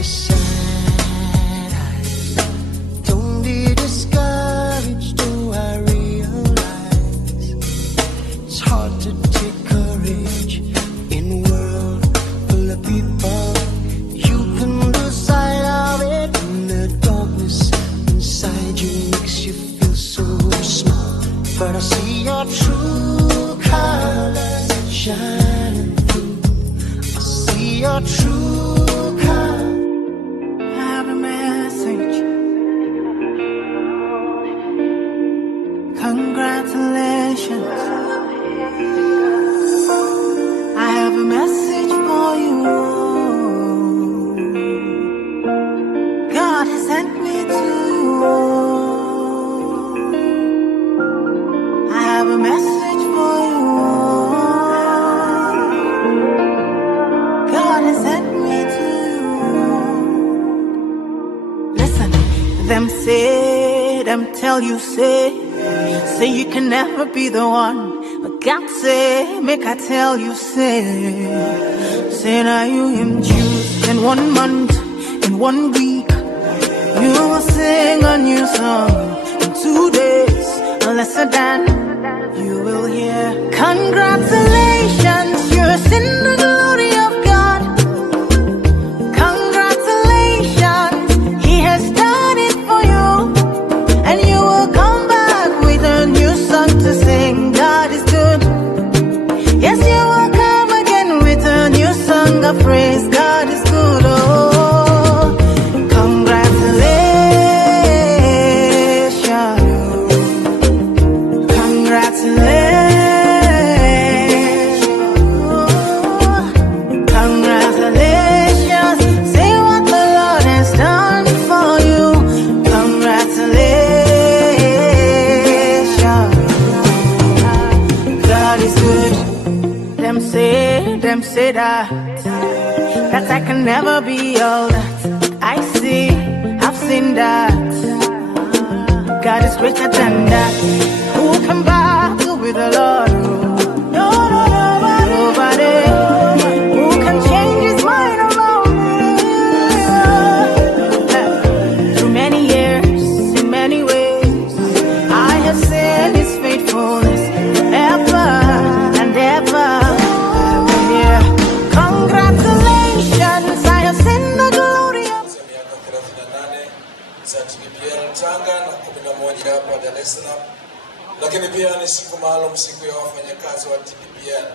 the sad eyes. Don't be discouraged, do I realize it's hard to take courage in a world full of people. You can lose sight of it, and the darkness inside you makes you feel so small. But I see your true colors shining through. I see your true colors. I have a message. Congratulations. I have a message for you. God has sent me to you. I have a message for you. God has sent me to you. Listen, them say, them tell you say you can never be the one. But God say, make I tell you say now you him choose in 1 month, in 1 week. You will sing a new song in 2 days, lesser than you will hear. Congratulations, you're in the glory of God. Congratulations, He has done it for you, and you will come back with a new song to sing. God is good. Yes, you will come again with a new song of praise. God is good. Oh, congratulations, congratulations, congratulations. Say what the Lord has done for you. Congratulations. God is good. Them say that I can never be all that I see. I've seen that God is greater than that. Who can battle with the Lord? No, nobody. Who can change His mind about me? Through many years, in many ways, I have seen His faithfulness ever and ever. Yeah. Congratulations, I have seen the glory of za TPPL Tanga na 11 hapa Dar es Salaam, lakini pia ni siku maalum, siku ya wafanyakazi wa TPPL.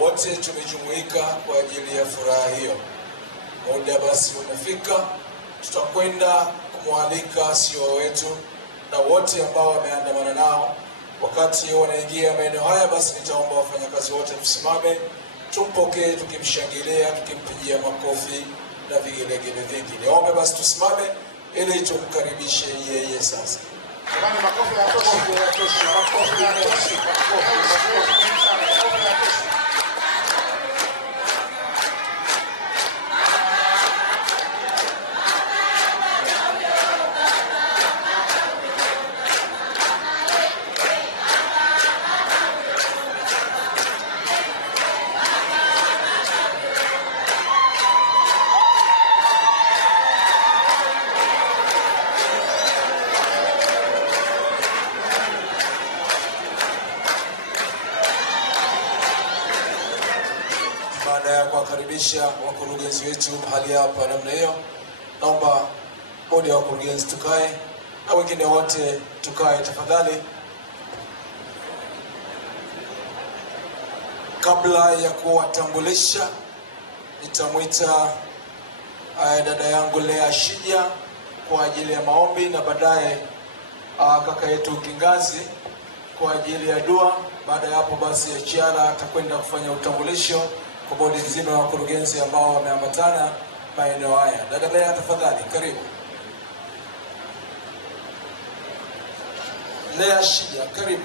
Wote tumejumuika kwa ajili ya furaha hiyo. Muda basi umefika, tutakwenda kumwalika CEO wetu na wote ambao wameandamana nao. Wakati wanaingia maeneo haya, basi nitaomba wafanyakazi wote tusimame, tumpokee tukimshangilia, tukimpigia makofi na vigelegele vingi. Niombe basi tusimame ili tumkaribishe yeye sasa. Jamani, makofi ya toshi, makofi ya toshi, makofi ya toshi, makofi ya toshi. Baada ya kuwakaribisha wakurugenzi wetu hali hapa namna hiyo, naomba bodi ya wakurugenzi tukae na wengine wote tukae tafadhali. Kabla ya kuwatambulisha, nitamwita dada yangu Lea Shija kwa ajili ya maombi, na baadaye kaka yetu Kingazi kwa ajili ya dua. Baada ya hapo basi HR atakwenda kufanya utambulisho kwa bodi nzima ya wakurugenzi ambao wameambatana maeneo haya. Dada Lea, tafadhali karibu. Lea Shija, karibu.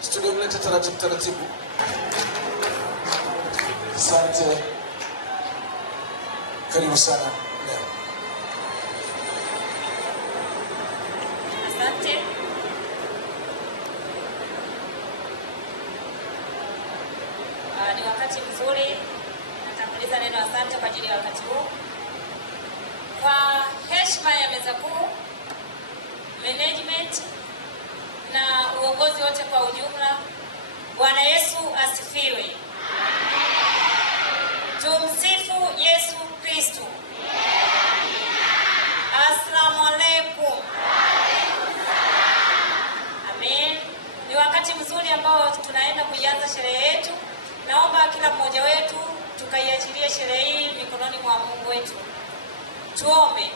Studio mlete taratibu. Asante. Karibu sana Lea. Asante. Ni wakati mzuri, natanguliza neno asante kwa ajili ya wakati huu. Kwa heshima ya meza kuu, management na uongozi wote kwa ujumla, Bwana Yesu asifiwe. Tumsifu Yesu Kristo. Asalamu alaykum. Amen. Ni wakati mzuri ambao tunaenda kuianza sherehe yetu. Naomba kila mmoja wetu tukaiachilie sherehe hii mikononi mwa Mungu wetu. Tuombe.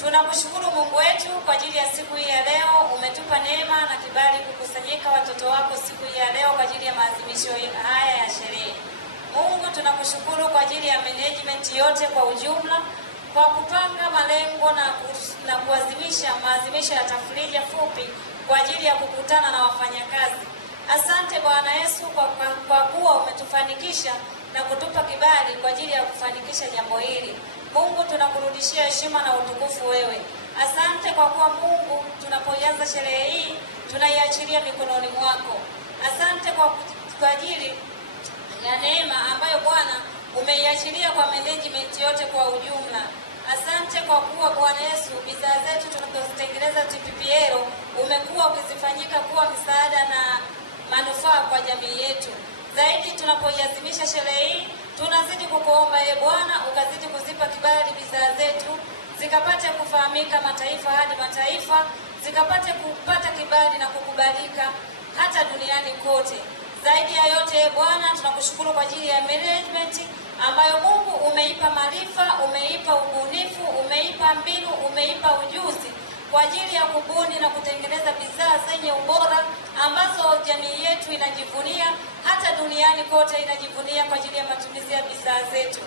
Tunakushukuru Mungu wetu kwa ajili ya siku hii ya leo. Umetupa neema na kibali kukusanyika watoto wako siku hii ya leo kwa ajili ya maadhimisho haya ya sherehe. Mungu, tunakushukuru kwa ajili ya management yote kwa ujumla kwa kupanga malengo na kuadhimisha maadhimisho ya tafrija fupi kwa ajili ya kukutana na wafanyakazi. Asante Bwana Yesu kwa kuwa umetufanikisha na kutupa kibali kwa ajili ya kufanikisha jambo hili. Mungu, tunakurudishia heshima na utukufu wewe. Asante kwa kuwa Mungu, tunapoanza sherehe hii tunaiachilia mikononi mwako. Asante kwa ajili ya neema ambayo Bwana umeiachilia kwa management yote kwa ujumla. Asante kwa kuwa Bwana Yesu, bidhaa zetu tunazozitengeneza TPPL umekuwa ukizifanyika kuwa msaada na manufaa kwa jamii yetu. Zaidi tunapoiadhimisha sherehe hii, tunazidi kukuomba Bwana ukazidi kuzipa kibali bidhaa zetu zikapate kufahamika mataifa hadi mataifa, zikapate kupata kibali na kukubalika hata duniani kote. Zaidi ya yote Bwana, tunakushukuru kwa ajili ya management ambayo Mungu umeipa maarifa, umeipa ubunifu, umeipa mbinu, umeipa ujuzi kwa ajili ya kubuni na kutengeneza bidhaa zenye ubora ambazo jamii yetu inajivunia, hata duniani kote inajivunia kwa ajili ya matumizi ya bidhaa zetu.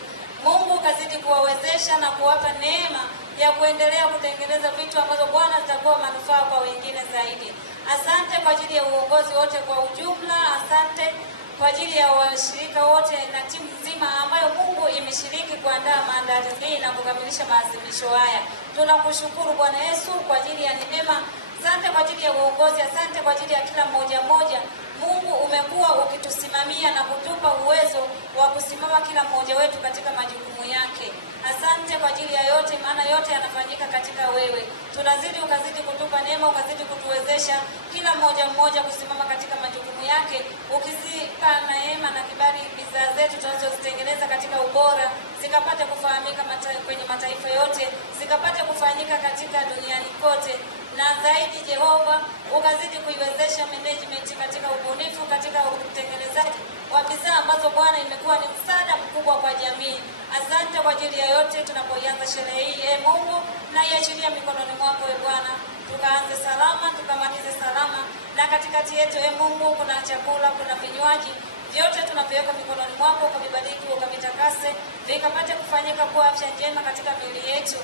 Mungu kazidi kuwawezesha na kuwapa neema ya kuendelea kutengeneza vitu ambazo Bwana zitakuwa manufaa kwa wengine zaidi. Asante kwa ajili ya uongozi wote kwa ujumla. Asante kwa ajili ya washirika wote na timu nzima ambayo Mungu imeshiriki kuandaa maandalizi na kukamilisha maadhimisho haya. Tunakushukuru Bwana Yesu kwa ajili ya neema. Asante kwa ajili ya uongozi. Asante kwa ajili ya kila mmoja mmoja. Mungu umekuwa ukitusimamia na kutupa uwezo wa kusimama kila mmoja wetu katika majukumu yake. Asante kwa ajili ya yote, maana yote yanafanyika katika wewe. Tunazidi ukazidi kutupa neema, ukazidi kutuwezesha kila mmoja mmoja kusimama katika majukumu yake, ukizipa neema na kibali bidhaa zetu tunazozitengeneza katika ubora zikapate kufahamika kwenye mataifa yote, zikapate kufanyika katika duniani kote. Na zaidi Jehova, ukazidi kuiwezesha management katika ubunifu, katika utengenezaji wa bidhaa ambazo Bwana imekuwa ni msaada mkubwa kwa jamii. Asante kwa ajili ya yote tunapoianza sherehe hii. Mungu, na iachilia mikononi mwako Bwana. Tukaanze salama, tukamalize salama. Na katikati yetu Mungu kuna chakula, kuna vinywaji, vyote tunaviweka mikononi mwako, ukavibariki, ukavitakase, vikapate kufanyika kuwa afya njema katika miili yetu.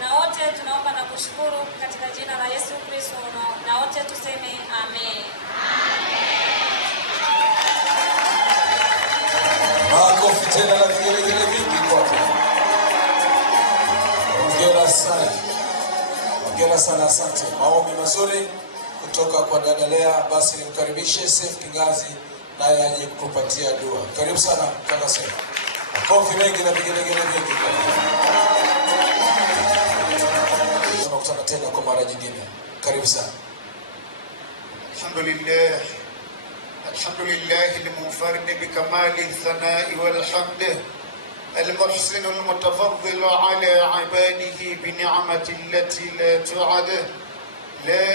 Na wote tunaomba na kushukuru katika jina la Yesu Kristo, na wote tuseme amen. Makofi tena na vigelegele vingi kwako. Hongera sana. Hongera sana, asante. Maombi mazuri kutoka kwa dada Lea. Basi nimkaribishe Seif Kingazi naye aje kutupatia dua. Karibu sana kaka Seif. Makofi mengi na vigelegele vingi kwako. Tunakutana tena kwa mara nyingine. Karibu sana. Alhamdulillah. الحمد لله المنفرد بكمال الثناء والحمد المحسن المتفضل على عباده بنعمة التي لا تعد لا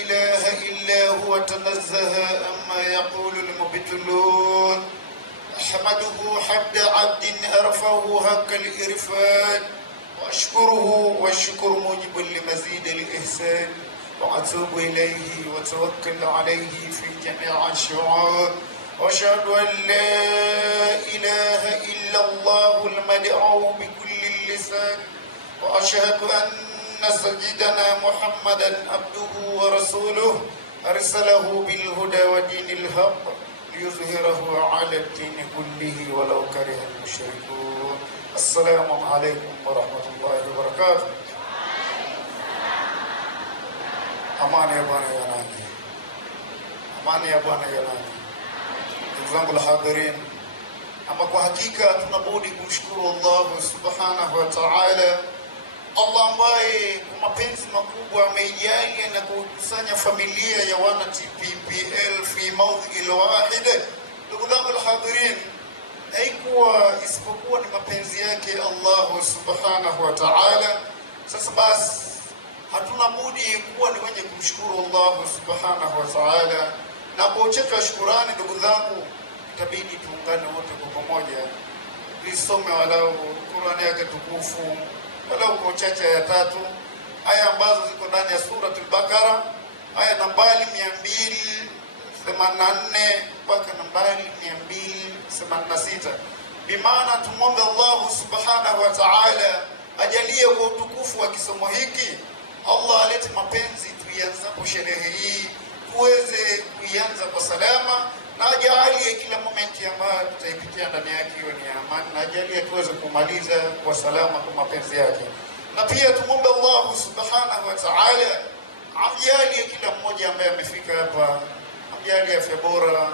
إله إلا هو تنزه أما يقول المبتلون أحمده حمد عبد أرفعه هك الإرفان وأشكره والشكر موجب لمزيد الإحسان وأتوب إليه وتوكل عليه في جميع الشعور وأشهد أن لا إله إلا الله المدعو بكل اللسان وأشهد أن سيدنا محمدا عبده ورسوله أرسله بالهدى ودين الحق ليظهره على الدين كله ولو كره المشركون. السلام عليكم ورحمة الله وبركاته. Amani ya Bwana ya nani? Amani ya Bwana ya nani? Ndugu zangu la hadirin, Ama kwa hakika tunabudi kumshukuru Allah subhanahu wa ta'ala, Allah ambaye kwa mapenzi makubwa ameijalia na kukusanya familia ya wana TPPL fi mawdhi wahid. Ndugu zangu alhadhirin, haikuwa isipokuwa ni mapenzi yake Allah subhanahu wa ta'ala. Sasa basi hatuna budi kuwa ni wenye kumshukuru Allah subhanahu wa ta'ala, na kucheka shukrani. Ndugu zangu, itabidi tuungane wote kwa pamoja, tusome walau Qur'ani yake tukufu, walau kwa chache ya 3 aya ambazo ziko ndani ya sura al-Baqara, aya nambari 284 mpaka nambari 286. Bimaana tumombe Allah subhanahu wa ta'ala ajalie kwa utukufu wa kisomo hiki, Allah alete mapenzi tuianzapo sherehe hii tuweze kuianza kwa salama, na ajalie kila momenti ambayo tutaipitia ndani yake iwe ni amani, na ajalie tuweze kumaliza kwa salama kwa mapenzi yake. Na pia tumombe Allah subhanahu wa ta'ala amjalie kila mmoja ambaye amefika hapa, amjalie afya bora,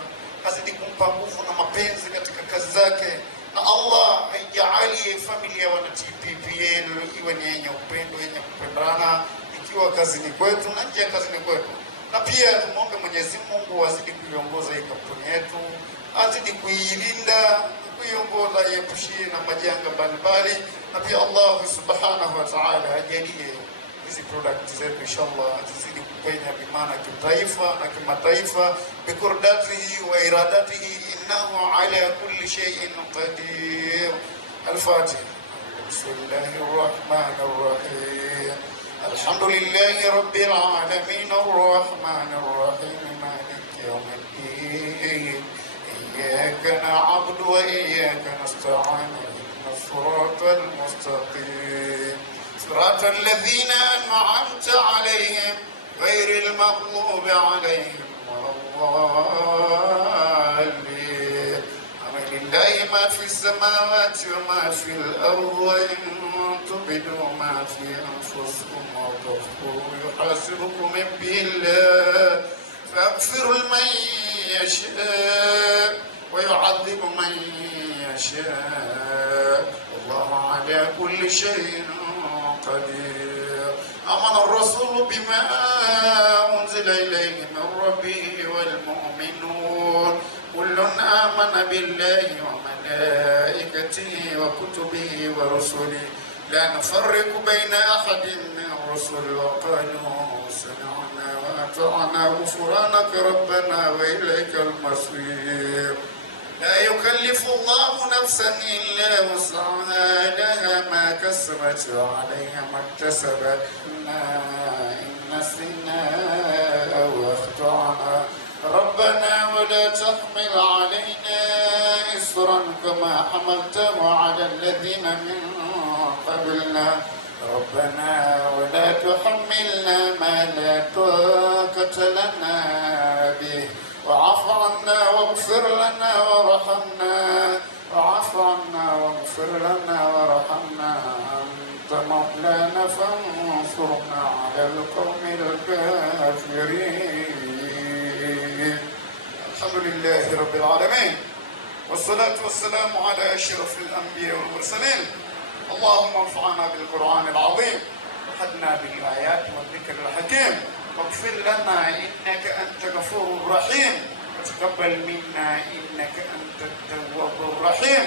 azidi kumpa nguvu na mapenzi katika kazi zake, na Allah aijalie familia wana TPPL iwe ni yenye upendo, yenye kupendana, ikiwa kazini kwetu na nje ya kazini kwetu. Na pia tumombe Mwenyezi Mungu azidi kuiongoza hii kampuni yetu, azidi kuilinda, kuiongoza, iepushie na majanga mbalimbali. Na pia Allah subhanahu wa ta'ala ajalie hizi product zetu inshallah zizidi kupenya bimaana kitaifa na kimataifa, bikurdatihi wa iradatihi, innahu ala kulli shay'in qadir. Al-Fatiha. Bismillahir Rahmanir Rahim. Alhamdulillahi Rabbil Alamin Ar-Rahmanir Rahim Maliki Yawmiddin. Iyyaka na'budu wa iyyaka nasta'in. Ihdinas-siratal mustaqim. صراط الذين أنعمت عليهم غير المغضوب عليهم ولا الضالين. لله ما في السماوات وما في الأرض، وإن تبدوا ما في أنفسكم أو تخفوه يحاسبكم به الله، فيغفر لمن يشاء ويعذب من يشاء، والله على كل شيء قدير. آمن الرسول بما أنزل إليه من ربه والمؤمنون كل آمن بالله وملائكته وكتبه ورسله لا نفرق بين أحد من الرسل، وقالوا سمعنا وأطعنا غفرانك ربنا وإليك المصير. لا يكلف الله نفسا إلا وسعها، لها ما كسبت وعليها ما اكتسبت. إن نسينا أو أخطأنا ربنا ولا تحمل علينا إصرا كما حملته على الذين من قبلنا ربنا ولا تحملنا ما لا طاقة لنا به، واعف عنا واغفر لنا وارحمنا، واعف عنا واغفر لنا وارحمنا، أنت مولانا فانصرنا على القوم الكافرين. الحمد لله رب العالمين، والصلاة والسلام على أشرف الأنبياء والمرسلين. اللهم انفعنا بالقرآن العظيم، وحدنا بالآيات والذكر الحكيم، واغفر لنا إنك أنت غفور رحيم، وتقبل منا إنك أنت التواب الرحيم.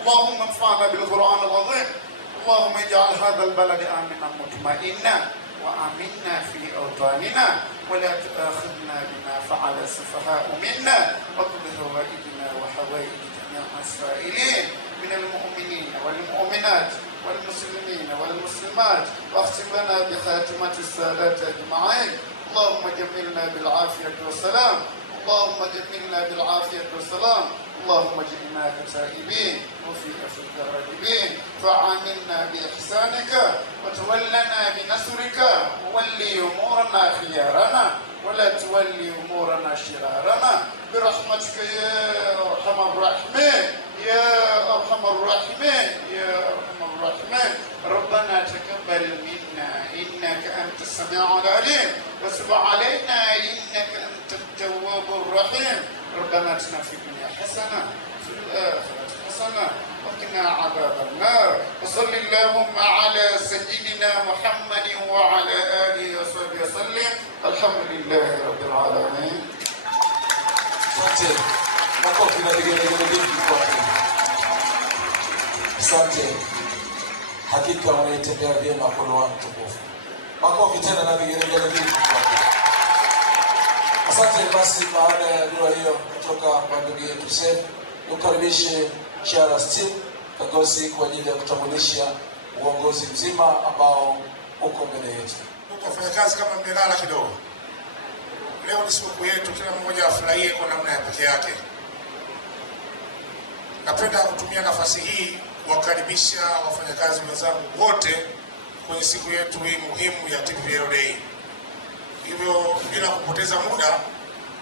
اللهم انفعنا بالقرآن العظيم، اللهم اجعل هذا البلد آمنا مطمئنا، وآمنا في أوطاننا، ولا تؤاخذنا بما فعل السفهاء منا، واقض هوائجنا وحوائج جميع السائلين من المؤمنين والمؤمنات والمسلمين والمسلمات، واختم لنا بخاتمة السادات أجمعين. اللهم جملنا بالعافية والسلام، اللهم جملنا بالعافية والسلام، اللهم اجعلنا تائبين وفي أفرك راغبين، فعاملنا بإحسانك وتولنا بنصرك، وولي أمورنا خيارنا ولا تولي أمورنا شرارنا، برحمتك يا أرحم الراحمين يا أرحم الراحمين يا أرحم الراحمين. ربنا تقبل منا إنك أنت السميع العليم، وتب علينا إنك أنت التواب الرحيم. ربنا اتنا في الدنيا حسنة وفي الآخرة وصل اللهم على سيدنا محمد وعلى آله وصحبه وسلم. الحمد لله رب العالمين. Asante. Makofi na vigelegele vingi kwake. Asante. Hakika umetendea vyema kwa mtukufu. Makofi tena na vigelegele vingi kwake. Asante. Basi baada ya dua hiyo kutoka kwa ndugu yetu Seif, tukaribishe Charles Team Kagosi kwa ajili ya kutambulisha uongozi mzima ambao uko mbele yetu. Wafanyakazi kama mmelala kidogo. Leo ni siku yetu, kila mmoja afurahie kwa namna ya pekee yake. Napenda kutumia nafasi hii kuwakaribisha wafanyakazi wenzangu wote kwenye siku yetu hii muhimu ya TPPL Day. Hivyo bila kupoteza muda,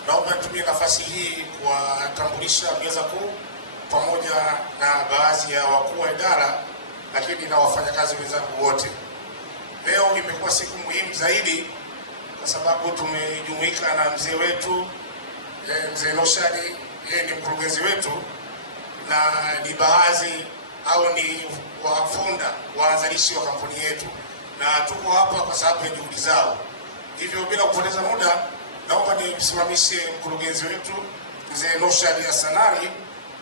naomba nitumie nafasi hii kuwatambulisha meza kuu pamoja na baadhi ya wakuu wa idara, lakini na wafanyakazi wenzangu wote. Leo imekuwa siku muhimu zaidi kwa sababu tumejumuika na mzee wetu mzee Noshadi. Yeye ni mkurugenzi wetu na ni baadhi au ni wafunda waanzilishi wa kampuni yetu, na tuko hapa kwa sababu ya juhudi zao. Hivyo bila kupoteza muda, naomba nimsimamishe mkurugenzi wetu mzee Noshadi Asanari.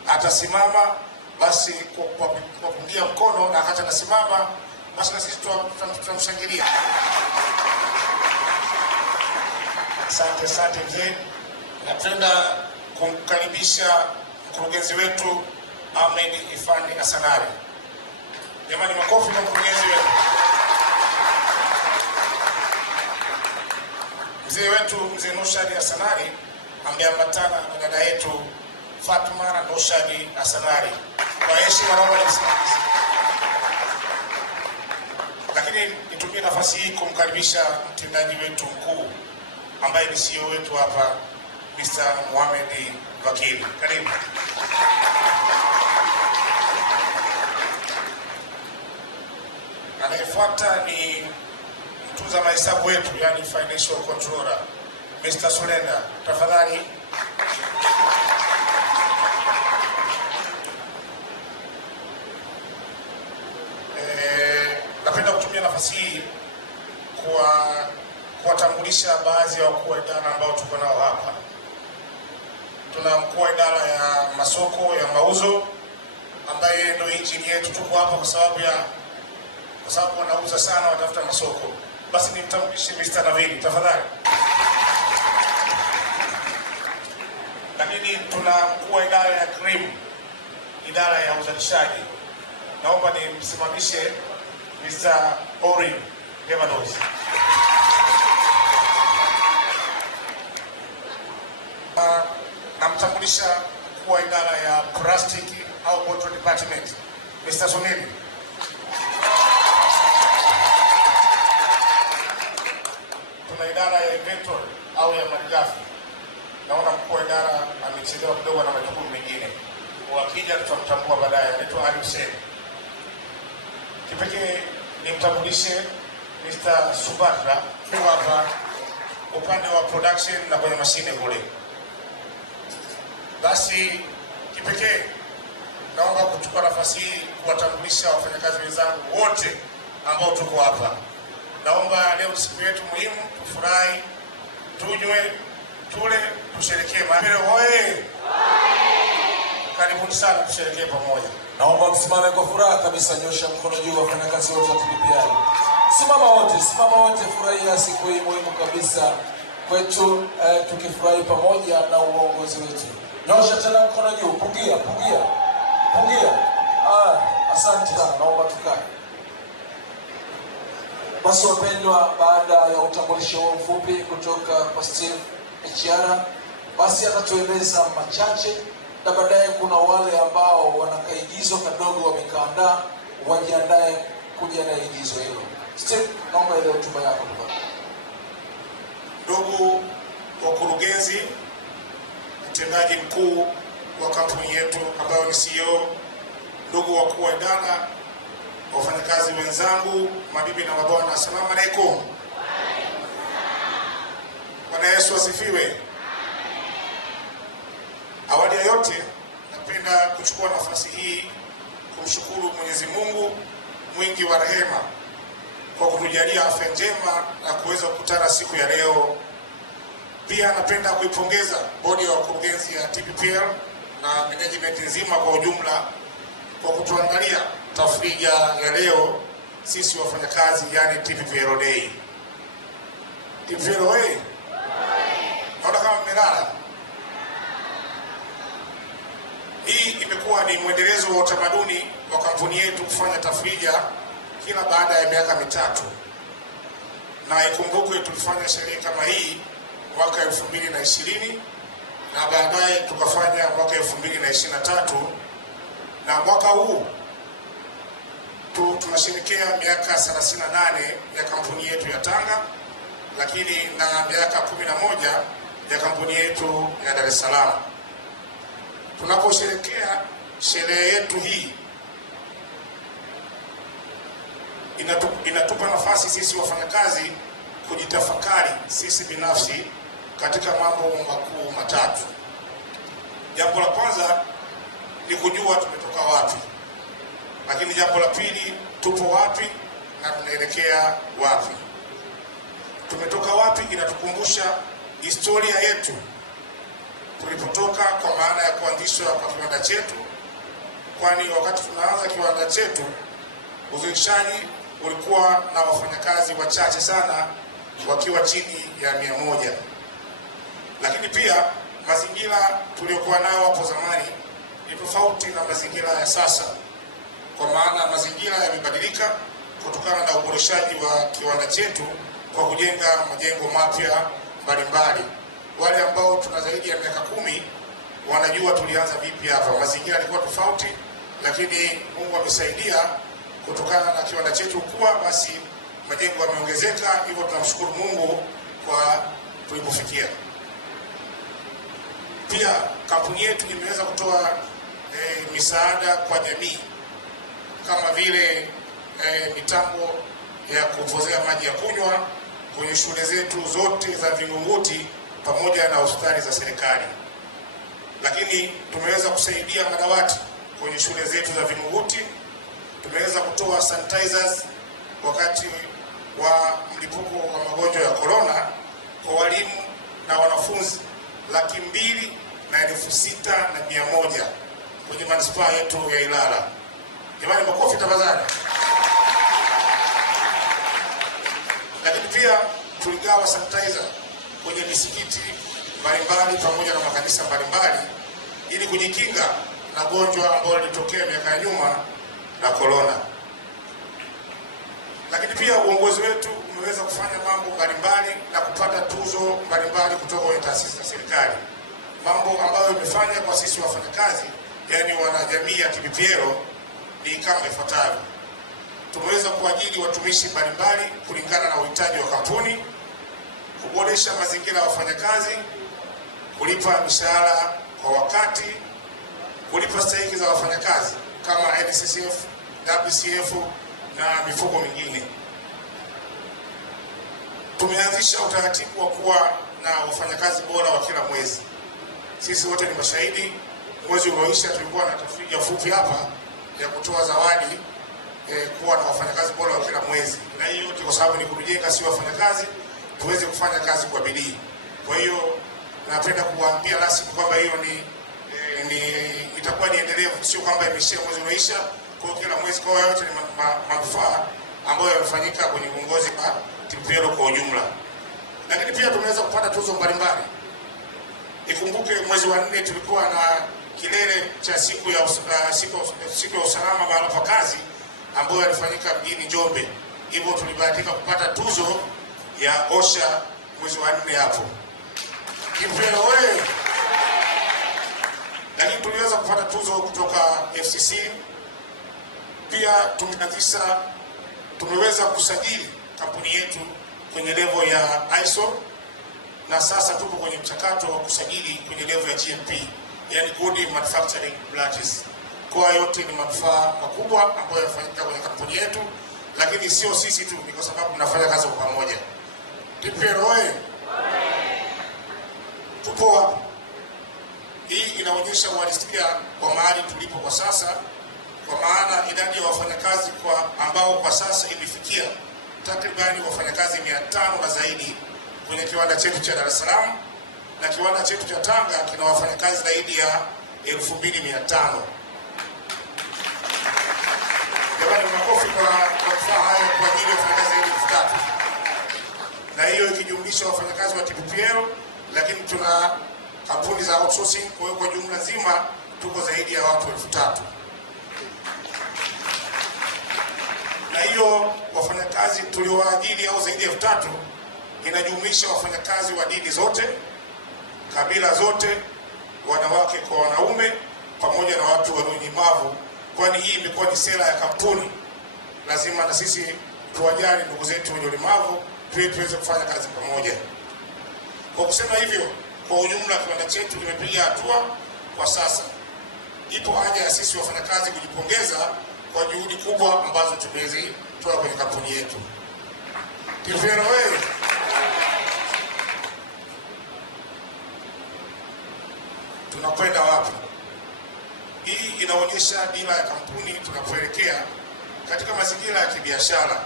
Atasimama basi kwa kupungia mkono, na wakati atasimama basi na sisi tutamshangilia. Asante mzee. Napenda kumkaribisha mkurugenzi wetu Ahmed Ifani Asanari. Jamani, makofi kwa mkurugenzi wetu. Mzee wetu mzee Noshadi Asanari ameambatana na dada yetu Fatuma Noshadi Asanari. Kwa heshima naomba nimsimamishe. Lakini nitumie nafasi hii kumkaribisha mtendaji wetu mkuu ambaye ni CEO wetu hapa, Mr. Mohamed Vakili. Karibu. Anayefuata ni mtunza mahesabu wetu, yani financial controller, Mr. Sulenda. Tafadhali. Napenda kutumia nafasi hii kuwatambulisha baadhi ya wakuu wa idara ambao tuko nao hapa. Tuna mkuu wa idara ya masoko ya mauzo ambaye ndio injini yetu. Tuko hapa kwa sababu wanauza sana, watafuta masoko. Basi nimtambulishe Mr. Navili, tafadhali. Lakini tuna mkuu wa idara ya cream, idara ya uzalishaji. Naomba nimsimamishe Mr. Orin Devados. Namtambulisha mkuu wa idara ya plastic au bottle department, Mr. Sunili. Tuna idara ya inventory au ya malighafi. Naona mkuu wa idara amechelewa kidogo na majukumu mengine. Wakija tutamtambua baadaye. Anaitwa Ali Hussein. Kipekee nimtambulishe Mr. Subatra hapa upande wa production na kwenye mashine kule. Basi kipekee naomba kuchukua nafasi hii kuwatambulisha wafanyakazi wenzangu wote ambao tuko hapa. Naomba leo siku yetu muhimu, tufurahi, tunywe, tule, tusherekee. Mabele oye! Karibuni sana tusherekee pamoja. Naomba msimame kwa furaha kabisa, nyosha mkono juu wafanyakazi wote wa TPPL. Simama wote, furahia siku hii muhimu kabisa kwetu, tukifurahi pamoja na uongozi wetu. Nyosha tena mkono juu, pungia. Asante sana, naomba tukae. Basi wapendwa, baada ya utambulisho huo mfupi kutoka kwa Steve HR, basi atatueleza machache, na baadaye kuna wale ambao wana kaigizo kadogo wamekaandaa, wajiandae kuja na igizo hilo. Steve, naomba ile hotuba yako. Ndugu wakurugenzi, mtendaji mkuu wa kampuni yetu ambayo ni CEO, ndugu wakuu wa idara, wafanyakazi wenzangu, mabibi na mabwana, asalamu alaykum. Bwana Yesu asifiwe. Awali ya yote, napenda kuchukua nafasi hii kumshukuru Mwenyezi Mungu mwingi wa rehema kwa kutujalia afya njema na kuweza kukutana siku ya leo. Pia napenda kuipongeza bodi ya wakurugenzi ya TPPL na management nzima kwa ujumla kwa kutuandalia tafrija ya leo sisi wafanyakazi, yani TPPL Day. TPPL Day. Naona kama mmelala. Hii imekuwa ni mwendelezo wa utamaduni wa kampuni yetu kufanya tafrija kila baada ya miaka mitatu. Na ikumbukwe tulifanya sherehe kama hii mwaka 2020 na baadaye tukafanya mwaka 2023, na mwaka huu tunasherehekea miaka 38 ya kampuni yetu ya Tanga, lakini na miaka 11 ya kampuni yetu ya Dar es Salaam. Tunaposherehekea sherehe yetu hii inatupa nafasi sisi wafanyakazi kujitafakari sisi binafsi katika mambo makuu matatu. Jambo la kwanza ni kujua tumetoka wapi, lakini jambo la pili, tupo wapi na tunaelekea wapi. Tumetoka wapi inatukumbusha historia yetu, tulipotoka, kwa maana ya kuanzishwa kwa kiwanda chetu, kwani wakati tunaanza kiwanda chetu uzalishaji ulikuwa na wafanyakazi wachache sana, wakiwa chini ya 100. Lakini pia mazingira tuliokuwa nayo hapo zamani ni tofauti na mazingira ya sasa, kwa maana mazingira yamebadilika kutokana na uboreshaji wa kiwanda chetu kwa kujenga majengo mapya mbalimbali. Wale ambao tuna zaidi ya miaka 10 wanajua tulianza vipi hapa. Mazingira yalikuwa tofauti, lakini Mungu amesaidia kutokana na kiwanda chetu kuwa, basi majengo yameongezeka. Hivyo tunamshukuru Mungu kwa tulipofikia. Pia kampuni yetu imeweza kutoa misaada kwa jamii kama vile mitambo ya kupozea maji ya kunywa kwenye shule zetu zote za Vingunguti pamoja na hospitali za serikali. Lakini tumeweza kusaidia madawati kwenye shule zetu za Vingunguti. Tumeweza kutoa sanitizers wakati wa mlipuko wa magonjwa ya corona kwa walimu na wanafunzi 206,100 kwenye manispaa yetu ya Ilala. Jamani, makofi tafadhali. Lakini pia tuligawa sanitizer kwenye misikiti mbalimbali pamoja na makanisa mbalimbali ili kujikinga na gonjwa ambalo lilitokea miaka ya nyuma na corona. Lakini pia uongozi wetu umeweza kufanya mambo mbalimbali na kupata tuzo mbalimbali kutoka kwenye taasisi za serikali. Mambo ambayo imefanya kwa sisi wafanyakazi, yani wanajamii ya TPPL, ni kama ifuatavyo. Tumeweza kuajiri watumishi mbalimbali kulingana na uhitaji wa kampuni, kuboresha mazingira ya wafanyakazi, kulipa mishahara kwa wakati, kulipa stahiki za wafanyakazi kama NSSF, WCF na mifuko mingine. Tumeanzisha utaratibu wa kuwa na wafanyakazi bora wa kila mwezi. Sisi wote ni mashahidi, mwezi ulioisha tulikuwa na tafrija fupi hapa ya kutoa zawadi kuwa na wafanyakazi bora wa kila mwezi. Na hiyo yote kwa sababu ni kujenga si wafanyakazi tuweze kufanya kazi kwa bidii. Kwa hiyo napenda kuwaambia rasmi kwamba hiyo itakuwa ni endelevu, sio kwamba imeishia mwezi unaisha. Kwa kila mwezi, kwa yote ni manufaa ambayo yamefanyika kwenye uongozi wa TPPL kwa ujumla. Lakini pia tumeweza kupata tuzo mbalimbali. Ikumbuke mwezi wa 4 tulikuwa na kilele cha siku ya usalama mahali pa kazi ambayo yalifanyika mjini Njombe. Hivyo tulibahatika kupata tuzo ya OSHA mwezi wa 4 hapo. TPPL wewe. Lakini tuliweza kupata tuzo kutoka FCC. Pia tumeweza kusajili kampuni yetu kwenye level ya ISO, na sasa tupo kwenye mchakato wa kusajili kwenye level ya GMP, yani Good Manufacturing Practice. Kwa yote ni manufaa makubwa ambayo yanafanyika kwenye kampuni yetu, lakini sio sisi tu, ni kwa sababu tunafanya kazi kwa pamoja. TPPL oye! Tupo hapa. Hii inaonyesha uhalisia wa mahali tulipo kwa sasa kwa maana idadi ya wafanyakazi ambao kwa sasa imefikia takribani wafanyakazi 500 na zaidi kwenye kiwanda chetu cha Dar es Salaam, na kiwanda chetu cha Tanga kina wafanyakazi zaidi ya 2500. Jamani, makofi kwa kufaa hayo kwa ajili ya wafanyakazi zaidi ya 3000. Na hiyo ikijumlisha wafanyakazi wa TPPL, lakini tuna kampuni za outsourcing. Kwa hiyo kwa jumla nzima tuko zaidi ya watu 3000. Na hiyo wafanyakazi tuliowaajiri au zaidi ya 3000 inajumlisha wafanyakazi wa dini zote, kabila zote, wanawake kwa wanaume, pamoja na watu wenye ulemavu, kwani hii imekuwa ni sera ya kampuni. Lazima na sisi tuwajali ndugu zetu wenye ulemavu, tuweze kufanya kazi pamoja. Kwa kusema hivyo, kwa ujumla kiwanda chetu kimepiga hatua. Kwa sasa ipo haja ya sisi wafanyakazi kujipongeza kwa juhudi kubwa ambazo tumezitoa kwenye kampuni yetu. TPPL wewe, tunakwenda wapi? Hii inaonyesha dira ya kampuni tunapoelekea katika mazingira ya kibiashara,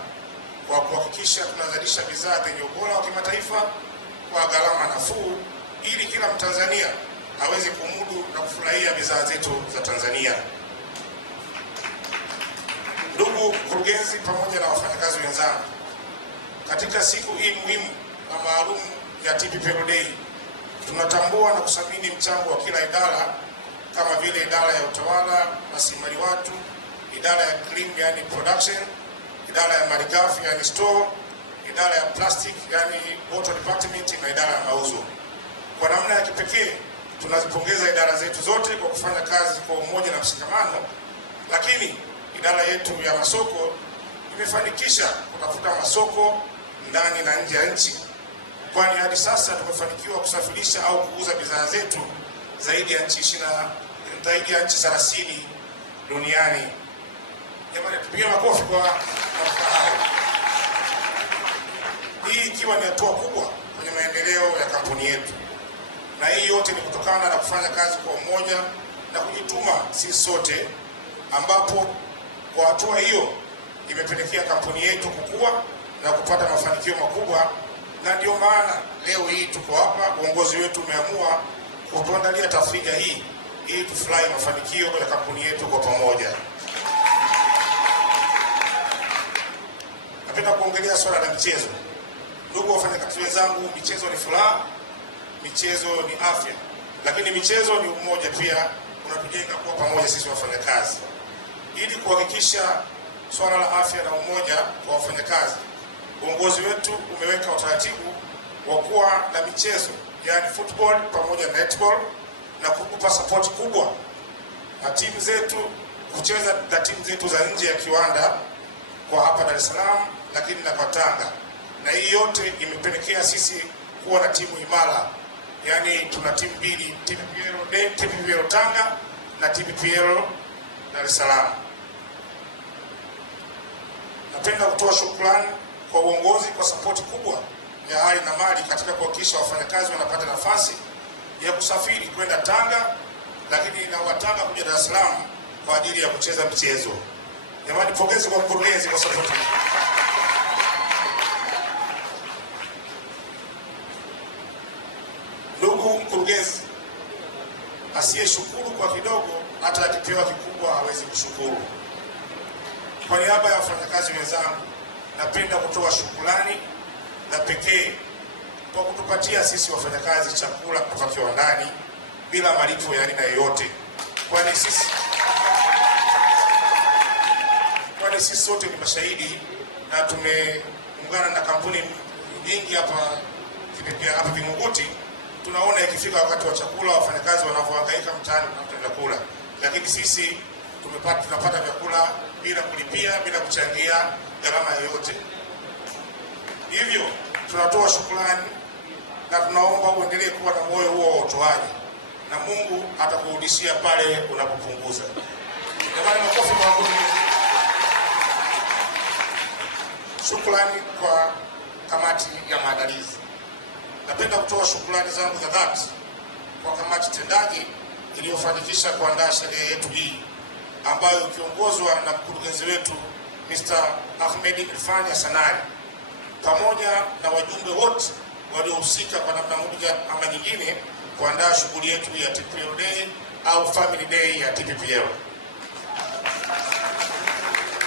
kwa kuhakikisha tunazalisha bidhaa zenye ubora wa kimataifa kwa gharama nafuu, ili kila Mtanzania aweze kumudu na kufurahia bidhaa zetu za Tanzania. Ndugu mkurugenzi, pamoja na wafanyakazi wenzangu, katika siku hii muhimu na maalum ya TPPL Day, tunatambua na kuthamini mchango wa kila idara, kama vile idara ya utawala, rasilimali watu, idara ya clean yani production, idara ya malighafi yani store, idara ya plastic yani water department, na idara ya mauzo. Kwa namna ya kipekee tunazipongeza idara zetu zote kwa kufanya kazi kwa umoja na mshikamano, lakini idara yetu ya masoko imefanikisha kutafuta masoko ndani na nje ya nchi, kwani hadi sasa tumefanikiwa kusafirisha au kuuza bidhaa zetu zaidi ya nchi 30 duniani. Jamani, tupige makofi kwa hayo. Hii ikiwa ni hatua kubwa kwenye maendeleo ya kampuni yetu, na hii yote ni kutokana na kufanya kazi kwa umoja na kujituma sisi sote, ambapo kwa hatua hiyo imepelekea kampuni yetu kukua na kupata mafanikio makubwa. Na ndio maana leo hii tuko hapa, uongozi wetu umeamua kutuandalia tafrija hii ili tufurahi mafanikio ya kampuni yetu kwa pamoja. Napenda kuongelea swala la michezo. Ndugu wafanyakazi wenzangu, michezo ni furaha, michezo ni afya, lakini michezo ni umoja pia, unatujenga kuwa pamoja sisi wafanyakazi. Ili kuhakikisha swala la afya na umoja kwa wafanyakazi, uongozi wetu umeweka utaratibu wa kuwa na michezo yani football pamoja na netball, na kukupa support kubwa na timu zetu kucheza na timu zetu za nje ya kiwanda kwa hapa Dar es Salaam, lakini na kwa Tanga. Na hii yote imepelekea sisi kuwa na timu imara, yani tuna timu mbili, TPPL Tanga na TPPL Dar es Salaam. Napenda kutoa shukrani kwa uongozi kwa support kubwa ya hali na mali katika kuhakikisha wafanyakazi wanapata nafasi ya kusafiri kwenda Tanga, lakini na Watanga kuja Dar es Salaam kwa ajili ya kucheza michezo. Jamani, pongezi kwa mkurugenzi kwa support. Ndugu mkurugenzi, asiyeshukuru kwa kidogo hata akipewa kikubwa hawezi kushukuru. Kwa niaba ya wafanyakazi wenzangu, napenda kutoa shukrani na pekee kwa kutupatia sisi wafanyakazi chakula kutoka kiwandani bila malipo ya aina yoyote, kwani sisi sote ni mashahidi na tumeungana na kampuni nyingi hapa Vingunguti. Tunaona ikifika wakati wa chakula wafanyakazi wanavyohangaika mtaani kutafuta chakula, lakini sisi tunapata vyakula bila kulipia, bila kuchangia gharama yoyote. Hivyo tunatoa shukrani na tunaomba uendelee kuwa na moyo huo wa utoaji, na Mungu atakurudishia pale unapopunguza. Jamani, makofi kwa Mungu. Shukrani kwa kamati ya maandalizi. Napenda kutoa shukrani zangu za dhati kwa kamati tendaji iliyofanikisha kuandaa sherehe yetu hii, ambayo ikiongozwa na mkurugenzi wetu Mr. Ahmed Irfan Hassanali pamoja na wajumbe wote waliohusika kwa namna moja ama nyingine kuandaa shughuli yetu ya TPPL Day au Family Day ya TPPL.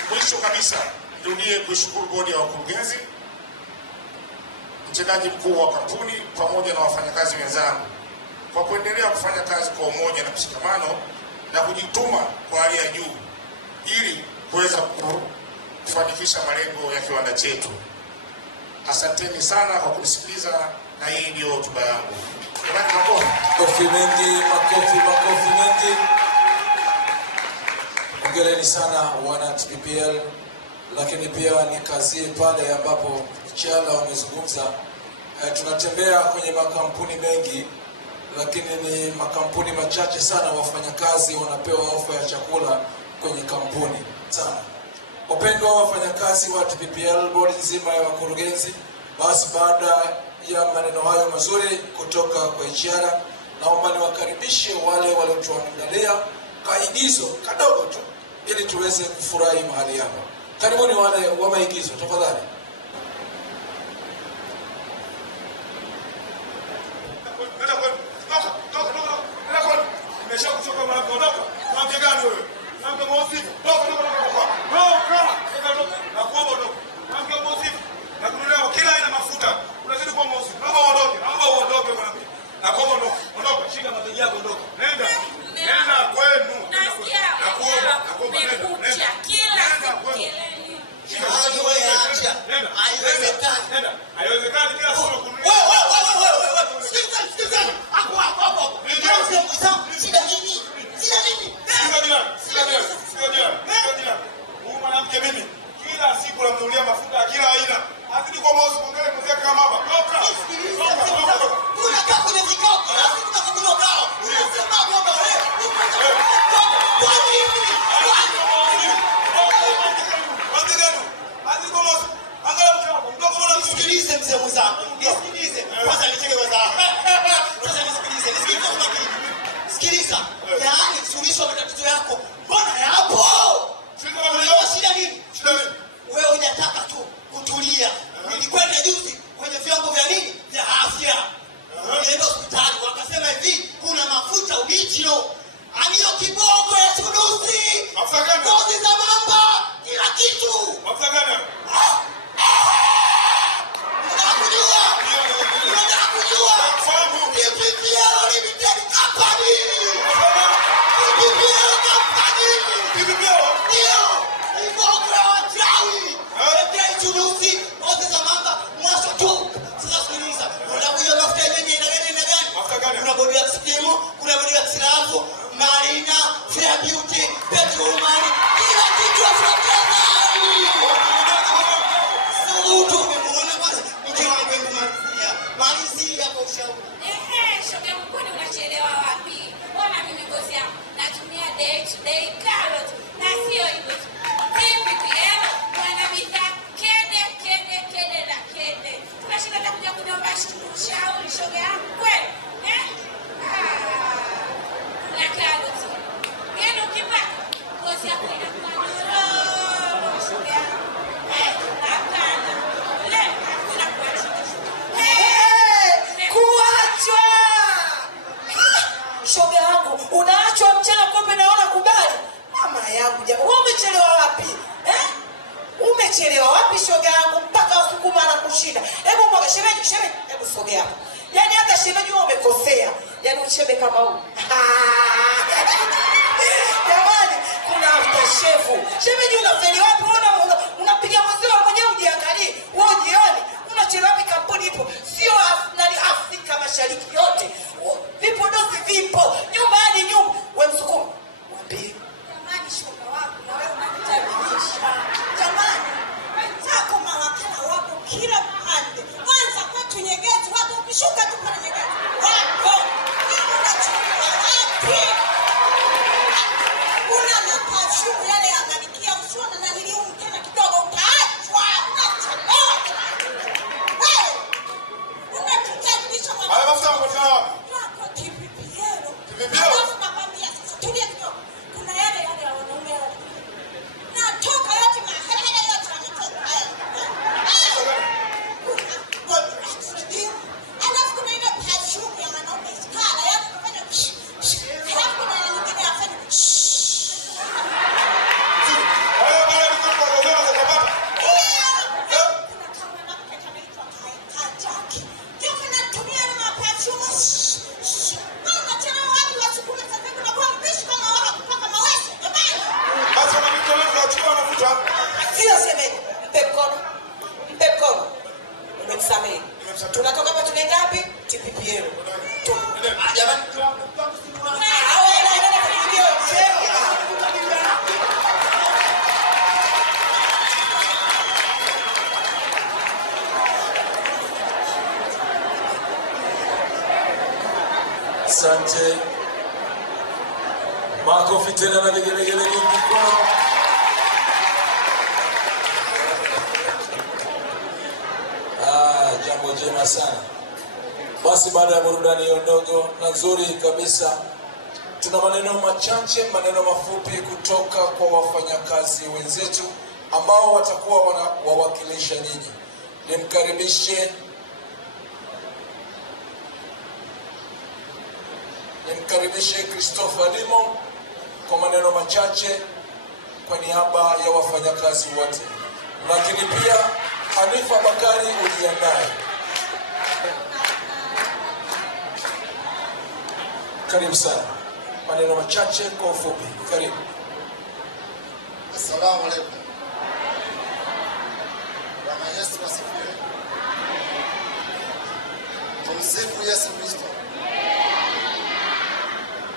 Mwisho kabisa, nirudie kushukuru bodi ya wakurugenzi, mtendaji mkuu wa kampuni pamoja na wafanyakazi wenzangu kwa kuendelea kufanya kazi kwa umoja na mshikamano na kujituma kwa hali ya juu ili kuweza kufanikisha malengo ya kiwanda chetu. Asanteni sana kwa kunisikiliza, na hii ndio hotuba yangu. Makofi mengi. Hongereni sana wana TPPL, lakini pia nikazie pale ambapo Chala wamezungumza. Tunatembea kwenye makampuni mengi, lakini ni makampuni machache sana wafanyakazi wanapewa ofa ya chakula kwenye kampuni sana. Wapendwa wafanyakazi wa TPPL, bodi nzima ya wakurugenzi, basi baada ya maneno hayo mazuri kutoka kwa Chala, naomba niwakaribishe wale waliotuandalia kaigizo kadogo tu ili tuweze kufurahi mahali hapa. Karibuni wale wa maigizo tafadhali. Umechelewa wapi shoga yangu mpaka wasukuma na kushinda? Hebu mwaga shemeji, hebu sogea hapo. Yaani hata shemeji wewe umekosea. Yaani uchebe kama huu. Jamani, kuna aftershefu. Shemeji unafeli wapi? Unapiga mzee mwenyewe ujiangalie. Wewe jioni unachelewa wapi? Kampuni ipo. Sio Afrika Mashariki yote. Vipodozi vipo. Nyumba hadi nyumba. Wewe msukuma. Mwambie. Jamani shoga wangu na wewe unanitabisha. Jamani, wenzako mawakala wapo kila pande. Kwanza kwetu Nyegezi wapo ukishuka tu pale Nyegezi. Wapo. Unachukua wapi? Una mapashu yale ya Malikia Mswana na niliu tena kidogo utaachwa. Unachelewa. Unatutajisha Haya mafuta mkoa. Wako TPPL. Chukua mafuta. Sio shemeji. Mpe mkono. Mpe mkono. Umemsamehe. Tunatoka hapa tunaenda wapi? TPPL. Jamani. Asante. Makofi tena na vigelegele vingi kwao. Jambo jema sana. Basi baada ya burudani hiyo ndogo na nzuri kabisa, tuna maneno machache, maneno mafupi kutoka kwa wafanyakazi wenzetu ambao watakuwa wanawakilisha nyinyi. Nimkaribishe Christopher Limo kwa maneno machache kwa niaba ya wafanyakazi wote. Lakini pia Hanifa Bakari ujiandae. Karibu sana. Maneno machache kwa ufupi. Karibu. Assalamu alaikum. Bwana Yesu asifiwe. Tumsifu Yesu Kristo.